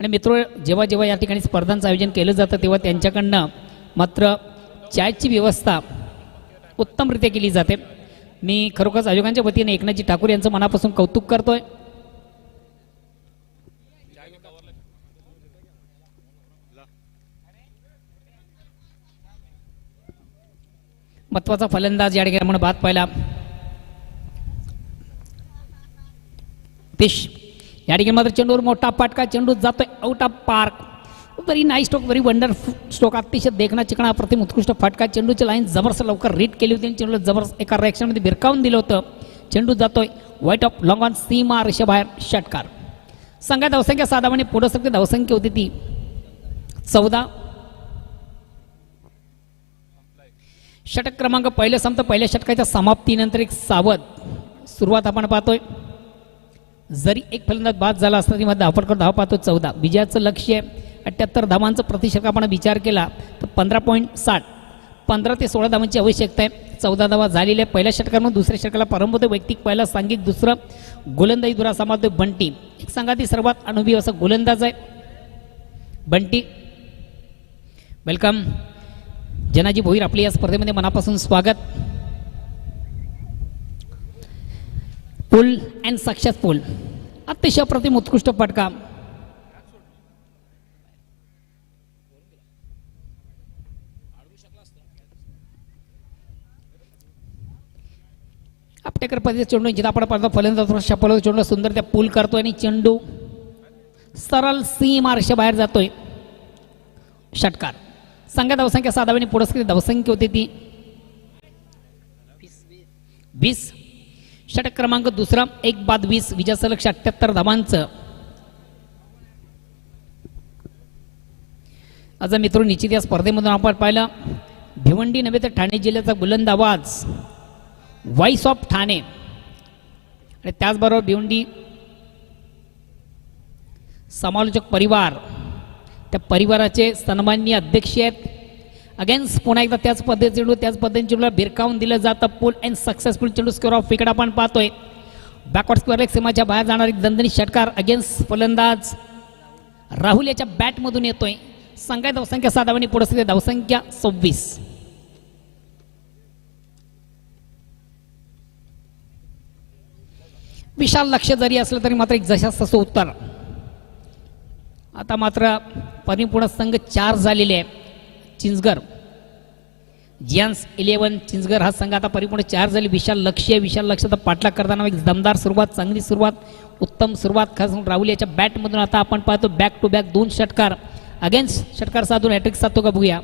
आणि मित्र, जेव्हा जेव्हा या ठिकाणी स्पर्धांचं आयोजन केलं जातं तेव्हा त्यांच्याकडनं मात्र चायची व्यवस्था उत्तमरित्या केली जाते. मी खरोखरच आयोजकांच्या वतीने एकनाथजी ठाकूर यांचं मनापासून कौतुक करतोय. महत्वाचा फलंदाज या ठिकाणी आपण बाद पाहिला. फिश या ठिकाणी मात्र चेंडूवर मोठा फटका, चेंडू जातोय out of park. Very nice stroke, very wonderful stroke, अतिशय देखणा चिकणा अप्रतिम उत्कृष्ट फटका. चेंडूची लाईन जबरदस्त लवकर रीड केली होती आणि चेंडूला जबरदस्त एका रिॲक्शनमध्ये भिरकावून दिलं होतं. चेंडू जातोय वाईट ऑफ लॉंग ऑन सीमा रेषेबाहेर. षटकार. संघात धावसंख्या 7 धावांनी पुढे सरते. धावसंख्या होती ती 14. षटक क्रमांक पहिलं संपतं. पहिल्या षटकाच्या समाप्तीनंतर एक सावध सुरुवात आपण पाहतोय. जरी एक फलंदाज बाद झाला असता तरी मध्ये धावपटकर धाव पाहतो 14. विजयाचं लक्ष्य 78 धावांचं प्रतिषेधक आपण विचार केला तर 15.60, 15 ते 16 धावांची आवश्यकता आहे. 14 धावा झालेल्या पहिल्या षटकामध्ये. दुसऱ्या षटकाला प्रारंभ होतो वैयक्तिक पहिला, सांघिक दुसरं. गोलंदाजी दुरा सांभाळतोय बंटी. एक संघातील सर्वात अनुभवी असा गोलंदाज आहे बंटी. वेलकम जनाजी भोईर, आपले या स्पर्धेमध्ये मनापासून स्वागत. फुल अँड सक्सेसफुल, अतिशय प्रतिम उत्कृष्ट फटका. आपटेकर पद्धतीचा चेंडू जिथे आपण पाहतो फलंदाज शपल चेंडू सुंदर त्या पूल करतोय आणि चेंडू सरळ सीमा रेषेबाहेर जातोय. षटकार. संघात धावसंख्या 7 धावांनी पुरस्कृत. धावसंख्या होती ती 20. षटक क्रमांक दुसरा 1 बाद 20. विजयाचं लक्ष 78 धावांचं. आज मित्र निश्चित या स्पर्धेमधून आपण पाहिलं भिवंडी नव्हे तर ठाणे जिल्ह्याचा बुलंद आवाज व्हॉइस ऑफ ठाणे आणि त्याचबरोबर भिवंडी समालोचक परिवार, त्या परिवाराचे सन्माननीय अध्यक्ष आहेत. अगेन्स्ट पुन्हा एकदा त्याच पद्धतीने चेंडू त्याच पद्धतीने चेंडूला भिरकावून दिलं जातं. पुल अँड सक्सेसफुल चेंडू स्क्वेअर ऑफ विकेट आपण पाहतोय. बॅकवर्ड स्क्वेअर लेग सीमाच्या बाहेर जाणारी दणदणीत षटकार. अगेन्स्ट फलंदाज राहुल याच्या बॅटमधून येतोय. संघात धावसंख्या 7 धावांनी पुढे. धावसंख्या 26. विशाल लक्ष जरी असलं तरी मात्र एक जशास तसं उत्तर. आता मात्र परिपूर्ण संघ 4 झालेले आहे. चिंचगर जियांस 11 चिंचगर हा संघ आता परिपूर्ण 4 झाले. विशाल लक्ष्याचा पाठलाग करताना एक दमदार सुरुवात, चांगली सुरुवात, उत्तम सुरुवात. खास राहुल याच्या बॅटमधून आता आपण पाहतो बॅक टू बॅक 2 षटकार. अगेन्स्ट षटकार साधून हॅट्रिक साधतो का बघूया.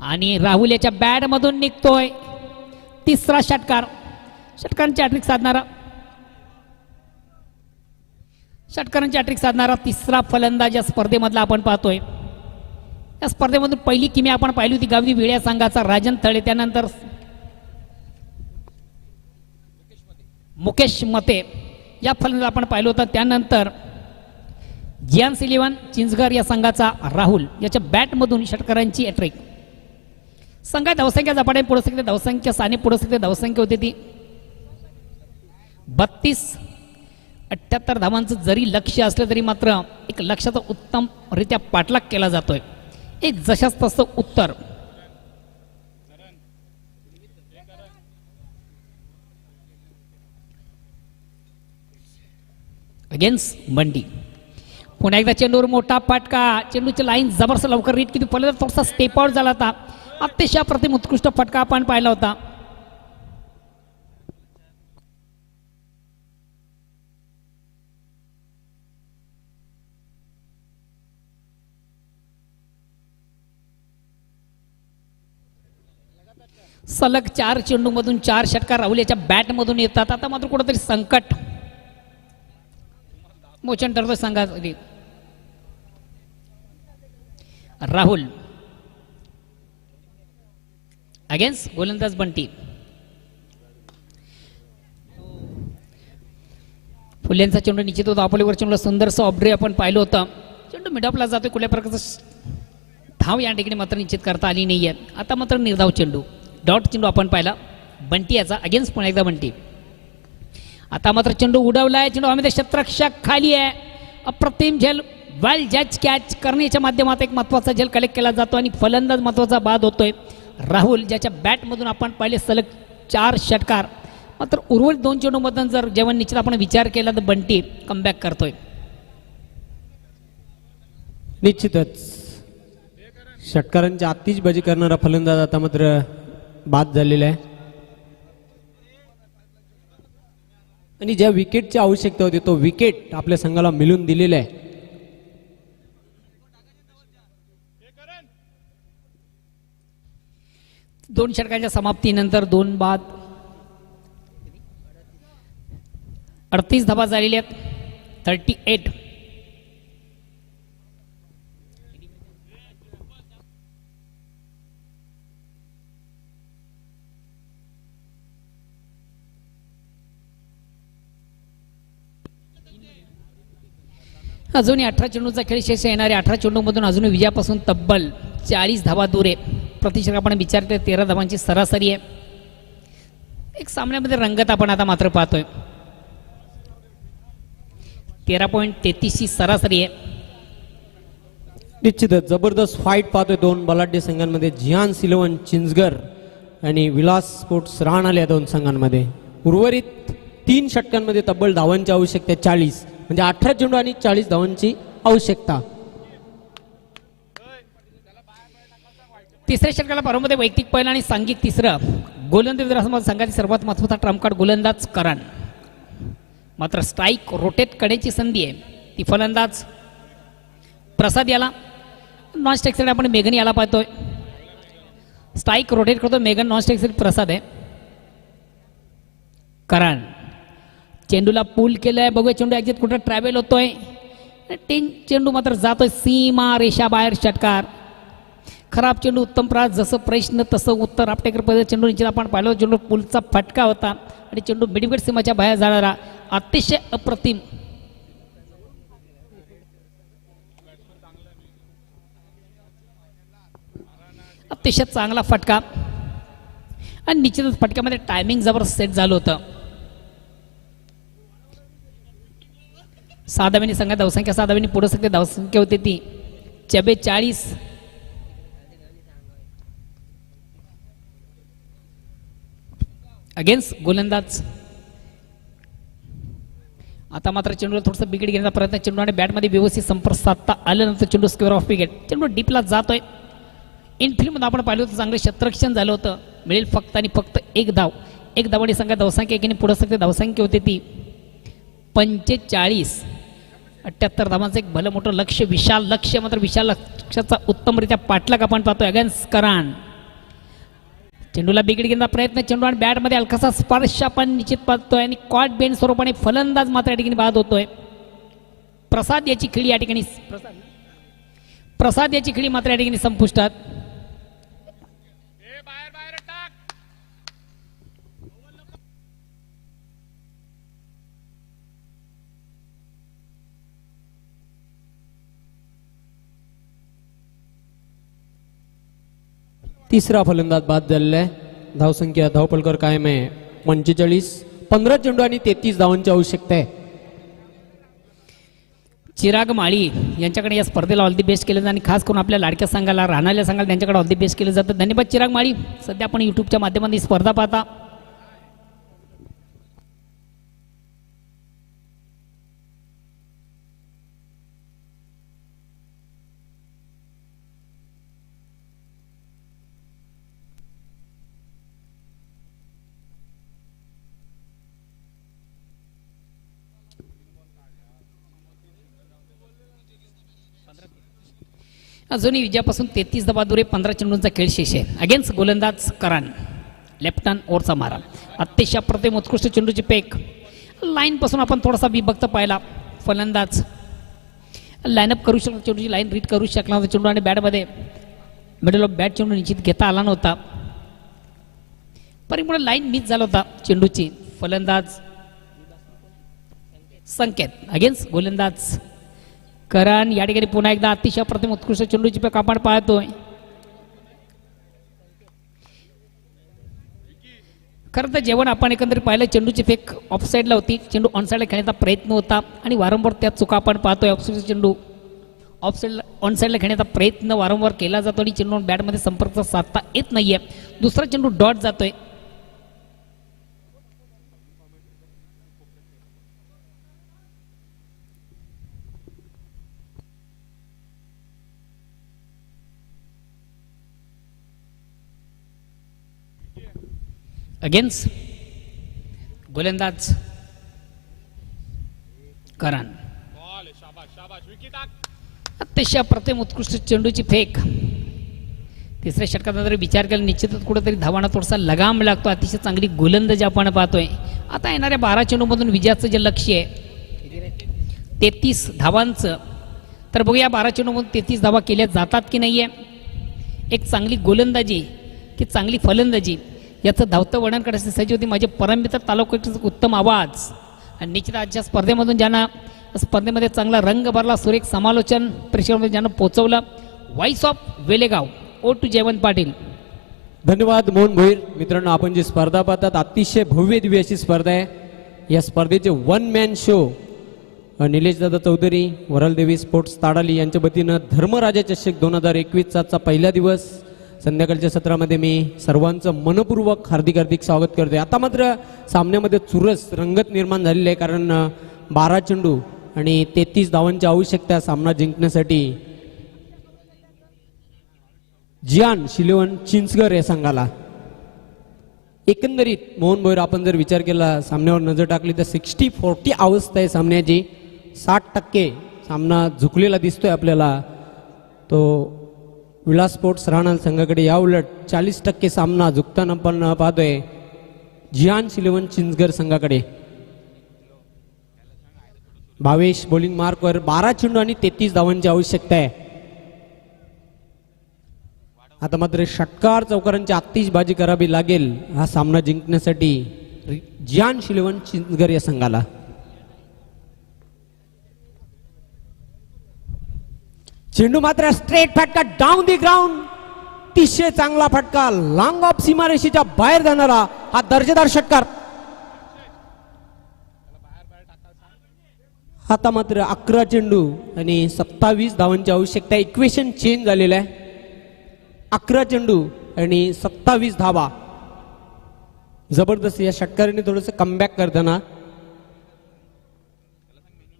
आणि राहुल याच्या बॅटमधून निघतोय 3रा षटकार. षटकांची हॅट्रिक साधणारा षटकारांची हॅट्रिक साधणारा 3रा फलंदाज या स्पर्धेमधला आपण पाहतोय. या स्पर्धेमधून पहिली किमी आपण पाहिली होती गावदी वेळ्या संघाचा राजन थळे. त्यानंतर मुकेश मते या फलंदाज आपण पाहिलं होतं. त्यानंतर जियांस 11 चिंचगर या संघाचा राहुल याच्या बॅटमधून षटकारांची हॅट्रिक. संघात धावसंख्या झपाट्याने पुढे शकते. धावसंख्या 6 पुढे शकते. धावसंख्या होती ती 32. 78 धावांचं जरी लक्ष असलं तरी मात्र एक लक्षाचा उत्तमरित्या पाठलाग केला जातोय. एक जशास तसं उत्तर. अगेन्स्ट बंडी. पुन्हा एकदा चेंडूवर मोठा फटका. चेंडूची लाईन जबरदस्त लवकर रीड केली. फलंदाज थोडासा स्टेप आउट झाला होता. अतिशय प्रतिम उत्कृष्ट फटका आपण पाहिला होता. सलग 4 चेंडूमधून 4 षटकार राहुल याच्या बॅटमधून येतात. आता मात्र कुठंतरी संकट मोचन ठरतोय संघासाठी. राहुल अगेन्स्ट गोलंदाज बंटी. फुल्यांचा चेंडू निश्चित होता. आपल्यावर चेंडूला सुंदरसं ऑब्ड्रे आपण पाहिलं होतं. चेंडू मिडॉपला जातोय. कुठल्या प्रकारचं धाव या ठिकाणी मात्र निश्चित करता आली नाही आहे. आता मात्र निर्धाव चेंडू, डॉट चेंडू आपण पाहिला बंटी याचा अगेन्स्ट पुन्हा एकदा बंटी. आता मात्र चेंडू उडवला आहे, चेंडू हवेमध्ये क्षेत्ररक्षक खाली आहे. अप्रतिम झेल, वेल जज कॅच करण्याच्या माध्यमात एक महत्त्वाचा झेल कलेक्ट केला जातो आणि फलंदाज महत्त्वाचा बाद होतोय. राहुल ज्याच्या बॅटमधून आपण पाहिले सलग 4 षटकार, मात्र उर्वरित 2 चेंडूमधून जर जेव्हा निश्चित आपण विचार केला तर बंटी कमबॅक करतोय. निश्चितच षटकारांची आतिषबाजी करणारा फलंदाज आता मात्र बाद झालेला आहे आणि ज्या विकेटची आवश्यकता होती तो विकेट आपल्या संघाला मिळून दिलेला आहे. दोन षटकांच्या समाप्तीनंतर 2 बाद 38 धावा झालेल्या आहेत. 38. अजूनही 18 चेंडूचा खेळ शेष येणारे 18 चेंडूमधून अजूनही विजयापासून तब्बल 40 धावा दूर आहे. प्रतिशत आपण विचारते 13 धावांची सरासरी आहे. एक सामन्यामध्ये रंगत आपण आता मात्र पाहतोय. 13.33 ची सरासरी आहे. निश्चितच जबरदस्त फाईट पाहतोय दोन बलाढ्य संघांमध्ये. जिहान सिलोवन चिंचगर आणि विलास स्पोर्ट्स राहणाऱ्या 2 संघांमध्ये. उर्वरित 3 षटकांमध्ये तब्बल धावांची आवश्यकता 40, म्हणजे 18 चेंडू आणि 40 धावांची आवश्यकता. तिसऱ्या षटकाला पारोमध्ये वैयक्तिक पहिला आणि सांघिक तिसरं. गोलंदाज संघाची सर्वात महत्त्वाचा ट्रम्प गोलंदाज करण. मात्र स्ट्राईक रोटेट करण्याची संधी आहे ती फलंदाज प्रसाद याला. नॉन स्ट्राईक साईड आपण मेघन याला पाहतोय. स्ट्राईक रोटेट करतो मेघन, नॉन स्ट्राईक साईड प्रसाद आहे. करण चेंडूला पूल केलंय, बघूया चेंडू ॲक्झॅक्ट कुठं ट्रॅव्हल होतोय. चेंडू मात्र जातोय सीमा रेषा बाहेर. षटकार. खराब चेंडू उत्तम प्रास, जसं प्रश्न तसं उत्तर. आपटेकर पद्धत चेंडू निश्चित आपण पाहिलं. चेंडू पुलचा फटका होता आणि चेंडू मिडविकेट सीमाच्या बाहेर जाणारा अतिशय अप्रतिम. अतिशय चांगला फटका आणि निश्चितच फटक्यामध्ये टायमिंग जबरदस्त सेट झालं होतं. 6 धावांनी संघात धावसंख्या 6 धावांनी पुढे संख्या धावसंख्या होती ती 44. अगेन्स्ट गोलंदाज. आता मात्र चेंडूला थोडंसं बिघड घेण्याचा प्रयत्न. चेंडू आणि बॅटमध्ये व्यवस्थित संपर्क साधता आल्यानंतर चेंडू स्क्वेअर ऑफ विकेट. चेंडू डीपला जातोय. इनफिल्डमध्ये आपण पाहिलं होतं चांगलं क्षेत्ररक्षण झालं होतं. मिळेल फक्त आणि फक्त 1 धाव. 1 धावांनी संघात धावसंख्या एकीने पुढे संख्या धावसंख्या होती ती 45. 78 धावांचं एक भलं मोठं लक्ष, विशाल लक्ष. मात्र विशाल लक्षाचा उत्तमरित्या पाठलाग आपण पाहतोय अगेन्स्ट करण. चेंडूला बिघड घेण्याचा प्रयत्न. चेंडू आणि बॅटमध्ये हलकासा स्पर्श आपण निश्चित पाहतोय आणि कॉट बेन स्वरूपाने फलंदाज मात्र या ठिकाणी बाद होतोय. प्रसाद याची खिळी या ठिकाणी प्रसाद याची खिळी मात्र या ठिकाणी संपुष्टात. तिसरा फलंदाज बाद झालेला आहे. धावसंख्या धावपलकर कायम आहे 45. 15 चेंडू आणि 33 धावांची आवश्यकता आहे. चिराग माळी यांच्याकडे या स्पर्धेला ऑल दी बेस्ट केलं जातं आणि खास करून आपल्या लाडक्या संघाला, राहणाऱ्या संघाला त्यांच्याकडे ऑल दी बेस्ट केलं जातं. धन्यवाद चिराग माळी. सध्या आपण यूट्यूबच्या माध्यमातून ही स्पर्धा पाहता. अजूनही विजयापासून 33 धावा दूर आहे. 15 चेंडूंचा खेळ शेष आहे. अगेन्स्ट गोलंदाज करण. लेफ्ट हँड ओव्हरचा मारा. अतिशय अप्रतिम उत्कृष्ट चेंडूची पेक. लाईनपासून आपण थोडासा विभक्त पाहिला. फलंदाज लाईनअप करू शकला, चेंडूची लाईन रीड करू शकला होता. चेंडू आणि बॅटमध्ये मिडल ऑफ बॅट चेंडू निश्चित घेता आला नव्हता. परिपूर्ण लाईन मिस झाला होता चेंडूची. फलंदाज संकेत. अगेन्स्ट गोलंदाज करण या ठिकाणी पुन्हा एकदा अतिशय प्रथम उत्कृष्ट चेंडूची फेक आपण पाहतोय. खरं तर जेवण आपण एकंदरीत पाहिलं चेंडूची फेक ऑफसाईडला होती, चेंडू ऑनसाईडला खेळण्याचा प्रयत्न होता आणि वारंवार त्या चुका आपण पाहतोय. ऑफसाईडचा चेंडू ऑफसाईडला ऑनसाईडला खेळण्याचा प्रयत्न वारंवार केला जातो आणि चेंडू बॅटमध्ये संपर्क साधता येत नाहीये. दुसरा चेंडू डॉट जातोय. अगेन्स्ट गोलंदाज करण. अतिशय प्रथम उत्कृष्ट चेंडूची फेक. तिसऱ्या षटकाचा जर विचार केला निश्चितच कुठेतरी धावांना थोडासा लगाम लागतो. अतिशय चांगली गोलंदाजी आपण पाहतोय. आता येणाऱ्या 12 चेंडूमधून विजयाचं जे लक्ष्य आहे 33 धावांचं, तर बघूया 12 चेंडूमधून 33 धावा केल्या जातात की नाहीये. एक चांगली गोलंदाजी की चांगली फलंदाजी याचं धावतं वर्णन करायचं सज्ज होती माझे परममित्र तालुक्याचा उत्तम आवाज. आणि निश्चित आजच्या स्पर्धेमधून ज्यांना स्पर्धेमध्ये चांगला रंग भरला, सुरेख समालोचन प्रेक्षकांमध्ये ज्यांना पोहोचवलं, व्हॉइस ऑफ वेलेगाव ओ टू जयवंत पाटील. धन्यवाद मोहन भोईर. मित्रांनो, आपण जी स्पर्धा पाहतात अतिशय भव्य दिव्य अशी स्पर्धा आहे. या स्पर्धेचे वन मॅन शो निलेशदादा चौधरी, वरलदेवी स्पोर्ट्स ताडाली यांच्या वतीनं धर्मराजा चषक 2021चा पहिला दिवस संध्याकाळच्या सत्रामध्ये मी सर्वांचं मनपूर्वक हार्दिक हार्दिक स्वागत करतोय. आता मात्र सामन्यामध्ये चुरस रंगत निर्माण झालेली आहे, कारण 12 चेंडू आणि 33 धावांची आवश्यकता सामना जिंकण्यासाठी जियान शिलेवन चिंचगर या संघाला. एकंदरीत मोहन भोईर आपण जर विचार केला, सामन्यावर नजर टाकली तर 60-40 अवस्था आहे सामन्याची. 60% सामना झुकलेला दिसतोय आपल्याला. तो विलास स्पोर्ट्स राहणार संघाकडे. या उलट 40% सामना झुकताना आपण पाहतोय जियान शिलेवन चिंचगर संघाकडे. भावेश बॉलिंग मार्कवर 12 चेंडू आणि 33 धावांची आवश्यकता आहे. आता मात्र षटकार चौकारांची आतिषबाजी करावी लागेल हा सामना जिंकण्यासाठी जियान शिलेवन चिंचगर या संघाला. चेंडू मात्र स्ट्रेट फटका डाऊन दी ग्राउंड. अतिशय चांगला फटका, लॉंग ऑफ सीमारेषेच्या बाहेर जाणारा हा दर्जेदार षटकार. आता मात्र 11 चेंडू आणि 27 धावांची आवश्यकता. इक्वेशन चेंज झालेलं आहे. 11 चेंडू आणि 27 धावा. जबरदस्त या षटकाराने थोडंसं कमबॅक करताना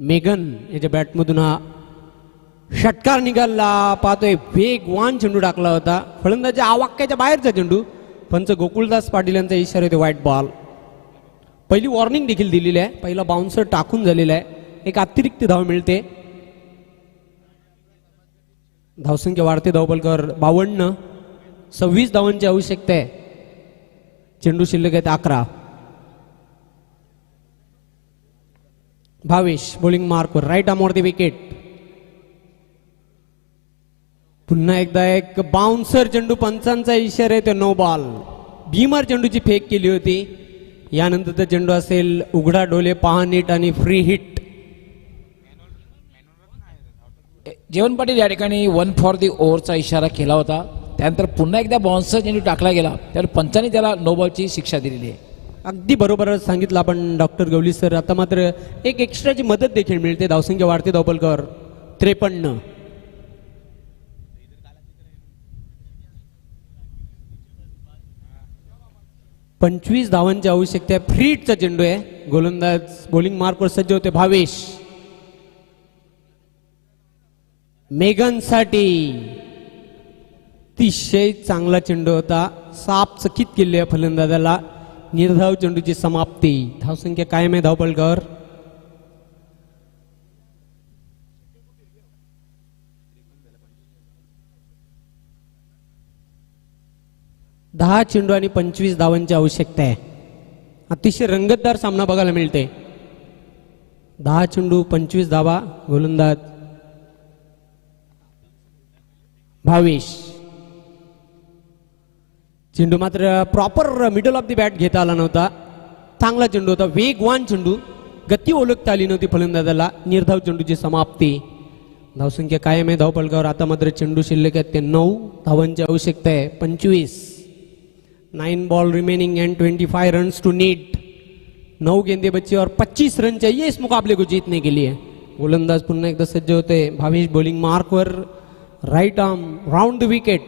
मेगन याच्या बॅटमधून हा षटकार निघाला. पाहतोय वेगवान चेंडू टाकला होता, फलंदाजी आवाक्याच्या बाहेरचा चेंडू. पंच गोकुळदास पाटील यांचा इशारा येतो व्हाईट बॉल. पहिली वॉर्निंग देखील दिलेली आहे. पहिला बाउन्सर टाकून झालेला आहे. एक अतिरिक्त धाव मिळते. धावसंख्या वाढते. धावफलकावर 52. 26 धावांची आवश्यकता आहे. चेंडू शिल्लक आहेत 11. भावेश बॉलिंग मार्कवर राईट आर्मवरती विकेट. पुन्हा एकदा एक बाउन्सर चेंडू. पंचांचा इशारा आहे तो नो बॉल. भीमर चेंडूची फेक केली होती. यानंतरचा चेंडू असेल उघडा डोले, पहा नीट आणि फ्री हिट. जयवंत पाटील या ठिकाणी 1 फॉर दी ओव्हरचा इशारा केला होता. त्यानंतर पुन्हा एकदा बाउन्सर चेंडू टाकला गेला, त्यावर पंचांनी त्याला नो बॉलची शिक्षा दिलेली आहे. अगदी बरोबर सांगितलं आपण डॉक्टर गवली सर. आता मात्र एक एक्स्ट्राची मदत देखील मिळते. धावसंख्या वाढते. धावफलकावर 53. पंचवीस धावांची आवश्यकता आहे. फ्री हिटचा चेंडू आहे. गोलंदाज बॉलिंग मार्कवर सज्ज होते भावेश. मेघनसाठी अतिशय चांगला चेंडू होता. साप चकित केले फलंदाजाला. निर्धाव चेंडूची समाप्ती. धावसंख्या कायम आहे धावफलकावर. दहा चेंडू आणि 25 धावांची आवश्यकता आहे. अतिशय रंगतदार सामना बघायला मिळते. 10 चेंडू 25 धावा. गोलंदाज भावेश. चेंडू मात्र proper middle of the bat घेता आला नव्हता. चांगला चेंडू होता. वेगवान चेंडू. गती ओळखता आली नव्हती फलंदाजाला. निर्धाव चेंडूची समाप्ती. धावसंख्या कायम आहे धावपलकावर. आता मात्र चेंडू शिल्लक आहेत ते 9 धावांची आवश्यकता आहे. 25. 9 ball remaining and 25 runs to need. 9 गेंदे बच्चे और 25 रन चाहिए इस मुकाबले को जीतने के लिए. गोलंदाज पुन्हा एकदा सज्ज होते. भावेश बॉलिंग मार्कवर. Right arm round the wicket.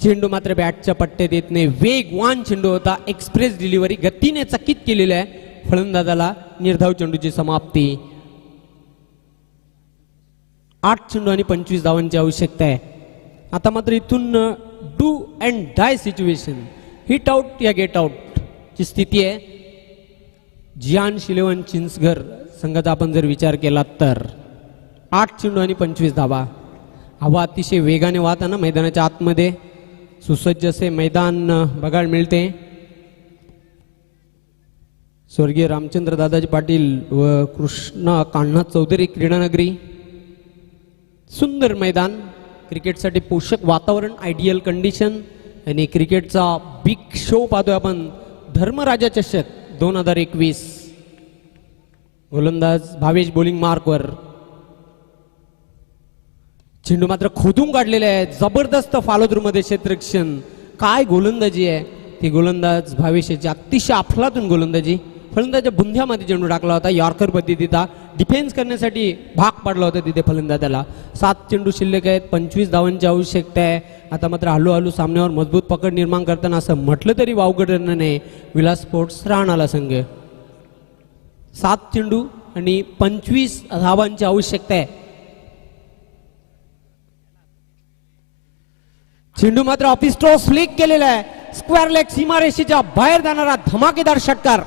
चेंडू मात्र बॅटच्या पट्ट्यात येत नाही. वेगवान चेंडू होता. एक्सप्रेस डिलिव्हरी गतीने चकित केलेलं आहे फलंदाजाला. निर्धाव चेंडूची समाप्ती. 8 चेंडू आणि 25 धावांची आवश्यकता आहे. आता मात्र इथून do and die situation. Hit out या गेट आउट ची स्थिती आहे. जियान शिलेवन चिंचघर संघाचा आपण जर विचार केला तर 8 चेंडू आणि 25 धावा. हवा अतिशय वेगाने वाहताना मैदानाच्या आतमध्ये सुसज्ज असे मैदान बघायला मिळते. स्वर्गीय रामचंद्र दादाजी पाटील व कृष्णा कान्हा चौधरी क्रीडानगरी. सुंदर मैदान. क्रिकेटसाठी पोषक वातावरण. आयडियल कंडिशन आणि क्रिकेटचा बिग शो पाहतोय आपण. धर्मराजा चषक 2021. गोलंदाज भावेश बॉलिंग मार्कवर. चेंडू मात्र खोदून काढलेले आहे. जबरदस्त फॉलोथ्रूमध्ये क्षेत्ररक्षण. काय गोलंदाजी आहे ती गोलंदाज भावेशाची. अतिशय अफलातून गोलंदाजी. फलंदाजाच्या बुंध्यामध्ये चेंडू टाकला होता. यॉर्कर पद्धतीचा डिफेन्स करण्यासाठी भाग पाडला होता तिथे फलंदाजाला. 7 चेंडू शिल्लक आहेत. 25 धावांची आवश्यकता आहे. आता मात्र हळूहळू सामन्यावर मजबूत पकड निर्माण करताना असं म्हटलं तरी वावगं नाही विलास स्पोर्ट्स राहणाला संघ. 7 चेंडू आणि 25 धावांची आवश्यकता आहे. चेंडू मात्र ऑफिस्ट्रो फ्लिक केलेला आहे. स्क्वेअर लेग सीमारेषेच्या बाहेर जाणारा धमाकेदार षटकार.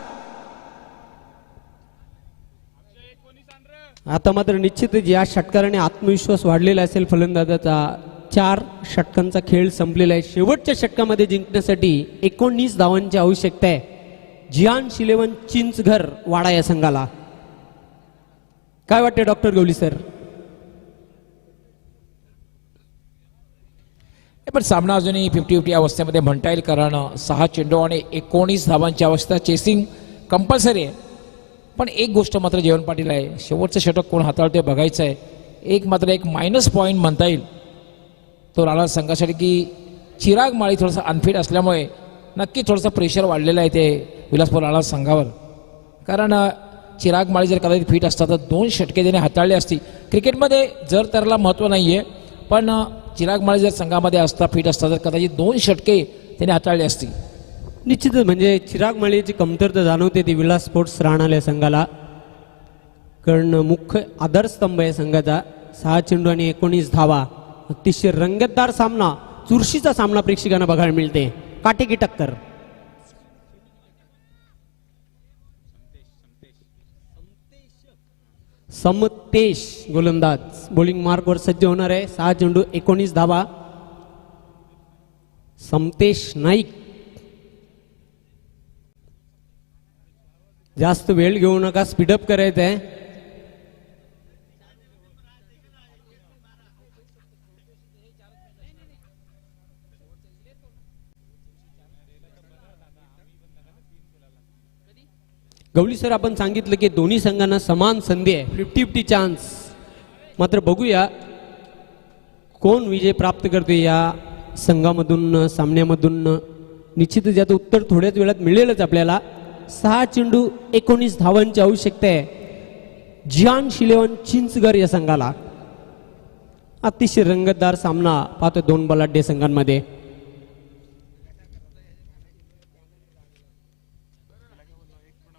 आता मात्र निश्चितच या षटकाराने आत्मविश्वास वाढलेला असेल फलंदाजाचा. 4 षटकांचा खेळ संपलेला आहे. शेवटच्या षटकामध्ये जिंकण्यासाठी 19 धावांची आवश्यकता आहे. जियान शिलेवन चिंचघर वाडा या संघाला. काय वाटते डॉक्टर गवली सर? पण सामना अजूनही 50-50 अवस्थेमध्ये म्हणता येईल. कारण 6 चेंडू आणि 19 धावांची आवश्यकता. चेसिंग कंपल्सरी आहे. पण एक गोष्ट मात्र जयवंत पाटील आहे. शेवटचं षटक कोण हाताळते बघायचं आहे. एक मायनस पॉईंट म्हणता येईल तो राणा संघासाठी की चिराग माळी थोडासा अनफिट असल्यामुळे नक्की थोडंसं प्रेशर वाढलेलं आहे ते विलासपूर राणा संघावर. कारण चिराग माळी जर कदाचित फिट असतात तर 2 षटके त्याने हाताळली असती. क्रिकेटमध्ये जर त्याला महत्त्व नाही आहे पण चिराग माळी जर संघामध्ये असता फिट असता तर कदाचित 2 षटके त्याने हाताळली असती. निश्चितच म्हणजे चिराग माळीची कमतरता जाणवते ती विलास स्पोर्ट्स राहणाऱ्या संघाला. कारण मुख्य आधारस्तंभ आहे संघाचा. 6 चेंडू आणि 19 धावा. अतिशय रंगतदार सामना. चुरशीचा सामना प्रेक्षकांना बघायला मिळते. काटेकी टक्कर. समतेश गोलंदाज बॉलिंग मार्कवर सज्ज होणार आहे. 6 चेंडू 19 धावा. समतेश नाईक. जास्त वेळ घेऊ नका. स्पीडअप करायचं आहे. गवली सर आपण सांगितलं की दोन्ही संघांना समान संधी आहे. 50-50 चान्स. मात्र बघूया कोण विजय प्राप्त करतो या संघामधून सामन्यामधून. निश्चितच याचं उत्तर थोड्याच वेळात मिळेलच आपल्याला. 6 चेंडू 19 धावांची आवश्यकता आहे जियान शिलेवन चिंचघर या संघाला. अतिशय रंगतदार सामना पाहतो 2 बलाढ्य संघांमध्ये.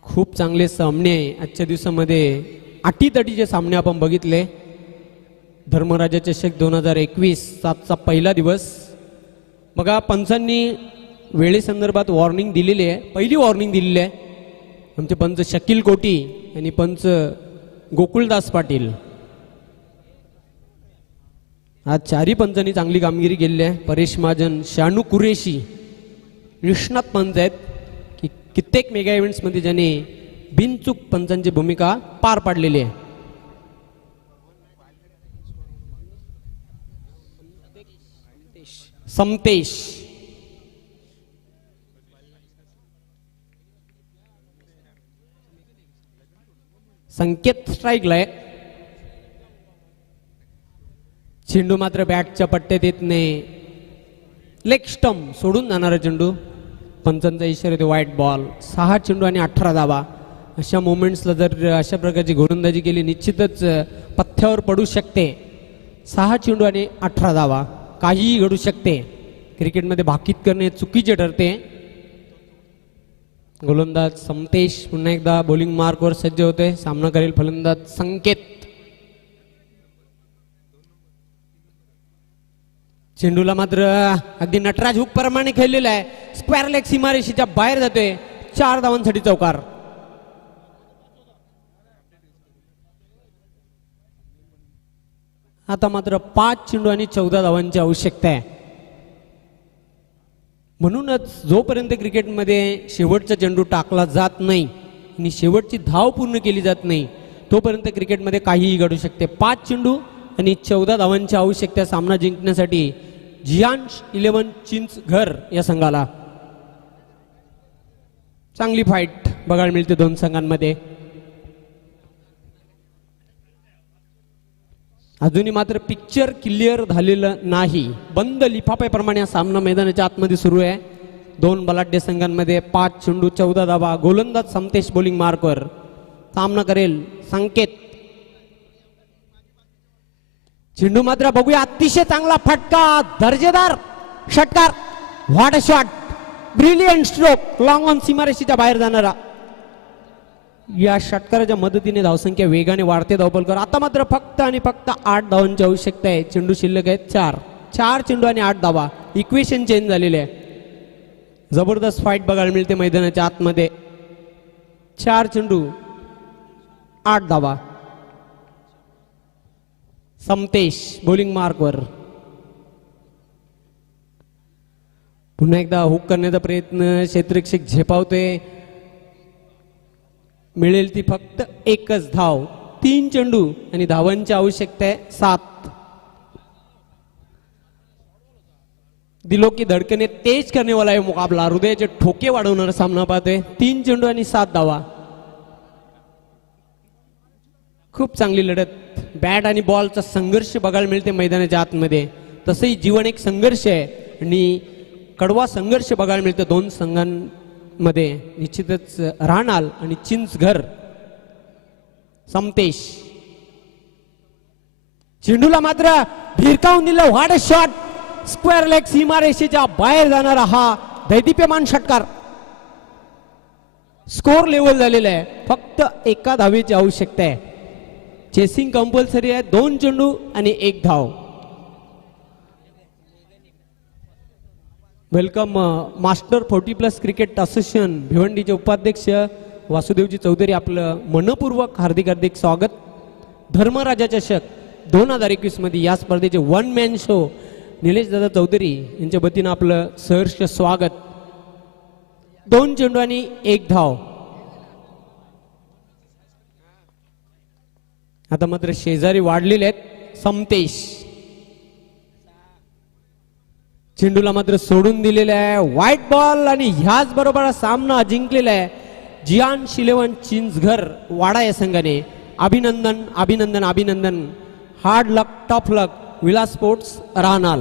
खूप चांगले सामने आजच्या दिवसामध्ये. अटीतटीचे सामने आपण बघितले. धर्मराजा चषक 2021 7चा पहिला दिवस. बघा पंचांनी वेळेसंदर्भात वॉर्निंग दिलेली आहे. पहिली वॉर्निंग दिलेली आहे आमचे पंच शकील कोटी आणि पंच गोकुळदास पाटील. आज 4ही पंचांनी चांगली कामगिरी केलेली आहे. परेश महाजन, शानू कुरेशी, निष्णात पंच आहेत की कित्येक मेगा इव्हेंट्समध्ये ज्यांनी बिनचूक पंचांची भूमिका पार पाडलेली आहे. समतेश. संकेत स्ट्राईकला आहे. चेंडू मात्र बॅटच्या पट्ट्यात येत नाही. लेग स्टंप सोडून जाणारा चेंडू. पंचांचा इशारा येतो व्हाईट बॉल. 6 चेंडू आणि 18 धावा. अशा मोमेंट्सला जर अशा प्रकारची गोलंदाजी केली निश्चितच पथ्यावर पडू शकते. 6 चेंडू आणि 18 धावा. काहीही घडू शकते. क्रिकेटमध्ये भाकीत करणे चुकीचे ठरते. गोलंदाज समतेश पुन्हा एकदा बॉलिंग मार्कवर सज्ज होते. सामना करेल फलंदाज संकेत. चेंडूला मात्र अगदी नटराज हुक प्रमाणे खेळलेला आहे. स्क्वेअर लेग सीमारेषेच्या बाहेर जातोय. 4 धावांसाठी चौकार. आता मात्र 5 चेंडू आणि 14 धावांची आवश्यकता आहे. म्हणूनच जोपर्यंत क्रिकेटमध्ये शेवटचा चेंडू टाकला जात नाही आणि शेवटची धाव पूर्ण केली जात नाही तोपर्यंत क्रिकेटमध्ये काहीही घडू शकते. 5 चेंडू आणि 14 धावांची आवश्यकता सामना जिंकण्यासाठी जियांश 11 चिंचघर या संघाला. चांगली फाईट बघायला मिळते दोन संघांमध्ये. अजूनही मात्र पिक्चर क्लिअर झालेलं नाही. बंद लिफाफ्याप्रमाणे हा सामना मैदानाच्या आतमध्ये सुरू आहे. 2 बलाढ्य संघांमध्ये. 5 चेंडू 14 धावा. गोलंदाज समतेश बॉलिंग मार्कवर. सामना करेल संकेत. चेंडू मात्र बघूया. अतिशय चांगला फटका. दर्जेदार षटकार. What a shot. Brilliant stroke. Long on सीमारेषेच्या बाहेर जाणारा. या षटकाराच्या मदतीने धावसंख्या वेगाने वाढते धावपलकर. आता मात्र फक्त आणि फक्त 8 धावांची आवश्यकता आहे. चेंडू शिल्लक आहेत 4 चेंडू आणि 8 धावा. इक्वेशन चेंज झालेले आहे. जबरदस्त फाईट बघायला मिळते मैदानाच्या आतमध्ये. 4 चेंडू 8 धावा. समतेश बॉलिंग मार्कवर. पुन्हा एकदा हुक करण्याचा प्रयत्न. क्षेत्ररक्षक झेपावतोय. मिळेल ती फक्त एकच धाव. 3 चेंडू आणि धावांची आवश्यकता आहे 7. दिलो की धडकने तेज करने वाला है मुकाबला. हृदयाचे ठोके वाढवणारा सामना पाहतोय. 3 चेंडू आणि 7 धावा. खूप चांगली लढत. बॅट आणि बॉलचा संघर्ष बघायला मिळते मैदानाच्या आतमध्ये. तसंही जीवन एक संघर्ष आहे आणि कडवा संघर्ष बघायला मिळतो दोन संघांमध्ये. निश्चितच राहणार आणि चिंचघर. समतेश चेंडूला मात्र भिरकावून दिलं. What a shot. Square leg सीमारेषेच्या बाहेर जाणारा हा दैदिप्यमान षटकार. स्कोर लेवल झालेला आहे. फक्त एका धावेची आवश्यकता आहे. चेसिंग कंपल्सरी आहे. 2 चेंडू आणि 1 धाव. वेलकम मास्टर 40+ क्रिकेट असोसिएशन भिवंडीचे उपाध्यक्ष वासुदेवजी चौधरी. आपलं मनपूर्वक हार्दिक हार्दिक स्वागत. धर्मराजा चषक 2021 मध्ये या स्पर्धेचे 1 मॅन शो निलेश दादा चौधरी यांच्या वतीनं आपलं सहर्ष स्वागत. 2 चेंडू आणि 1 धाव. आता मात्र शेजारी वाढलेले आहेत. समतेश चेंडूला मात्र सोडून दिलेला आहे. व्हाईट बॉल आणि ह्याच बरोबर सामना जिंकलेला आहे जियांश 11 चिंचघर वाडा या संघाने. अभिनंदन अभिनंदन अभिनंदन. हार्ड लक टफ लक. विलास स्पोर्ट्स राहणार.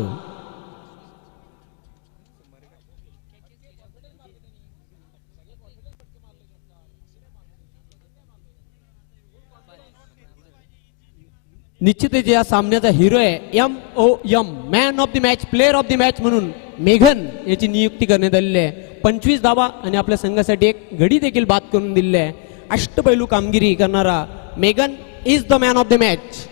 निश्चितच या सामन्याचा हिरो आहे MOM man of the match, player of the match म्हणून मेघन याची नियुक्ती करण्यात आलेली आहे. 25 धावा आणि आपल्या संघासाठी एक गडी देखील बाद करून दिलेली आहे. अष्टपैलू कामगिरी करणारा मेघन is the man of the match.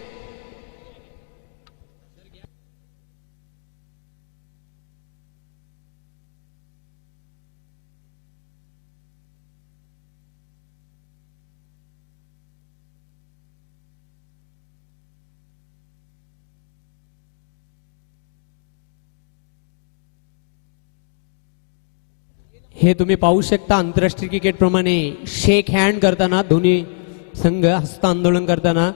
हे तुम्ही पाहू शकता आंतरराष्ट्रीय क्रिकेट प्रमाणे शेक हँड करताना दोन्ही संघ हस्त आंदोलन करताना.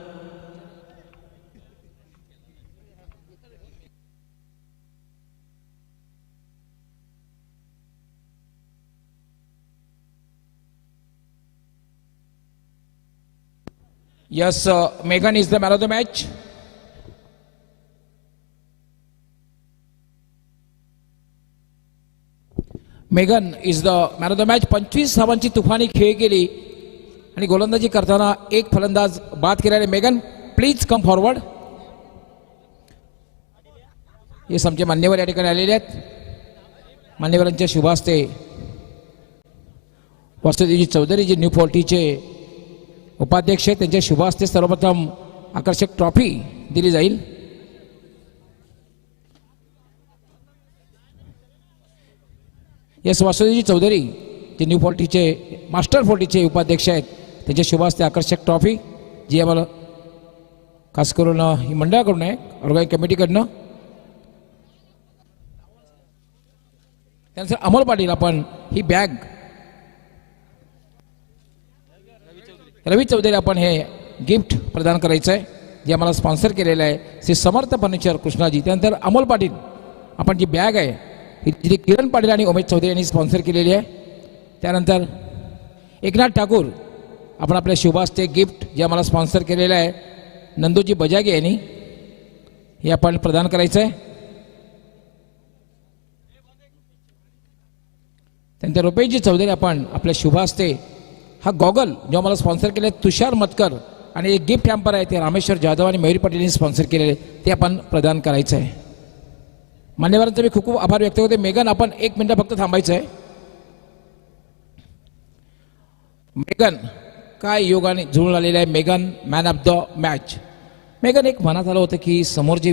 यस मेघन is the man of the match. मेघन is the man of the match. 25 धावांची तुफानी खेळ केली आणि गोलंदाजी करताना एक फलंदाज बाद केल्याने मेघन प्लीज कम फॉरवर्ड. हे आमचे मान्यवर या ठिकाणी आलेले आहेत. मान्यवरांच्या शुभ हस्ते वासुदेवजी चौधरी जे न्यू पोल्ट्रीचे उपाध्यक्ष आहेत त्यांच्या शुभ हस्ते सर्वप्रथम आकर्षक ट्रॉफी दिली जाईल. यस वासुदेवजी चौधरी जे न्यू पोल्ट्रीचे मास्टर पोल्ट्रीचे उपाध्यक्ष आहेत त्यांच्या शुभ हस्ते आकर्षक ट्रॉफी जी आम्हाला खास करून ही मंडळाकडून आहे ऑर्गनाईज कमिटीकडनं. त्यानंतर अमोल पाटील आपण ही बॅग रवी चौधरी आपण हे गिफ्ट प्रदान करायचं आहे जे आम्हाला स्पॉन्सर केलेलं आहे श्री समर्थ फर्निचर कृष्णाजी. त्यानंतर अमोल पाटील आपण जी बॅग आहे ही जिथे किरण पाटील आणि उमेश चौधरी यांनी स्पॉन्सर केलेली आहे. त्यानंतर एकनाथ ठाकूर आपण आपल्या शुभ हस्ते गिफ्ट जे आम्हाला स्पॉन्सर केलेलं आहे नंदूजी बजागे यांनी हे आपण प्रदान करायचं आहे. त्यानंतर रुपेशजी चौधरी आपण आपल्या शुभ हस्ते हा गॉगल जो आम्हाला स्पॉन्सर केले तुषार मतकर आणि एक गिफ्ट हॅम्पर आहे ते रामेश्वर जाधव आणि मयुरी पाटील यांनी स्पॉन्सर केलेले ते आपण प्रदान करायचं आहे. मान्यवरांचे मी खूप खूप आभार व्यक्त करते. मेघन आपण 1 मिनिट फक्त थांबायचं आहे. मेघन काय योगाने जुळून आलेलं आहे. मेघन मॅन ऑफ द मॅच. मेघन एक मनात आलं होतं की समोर जे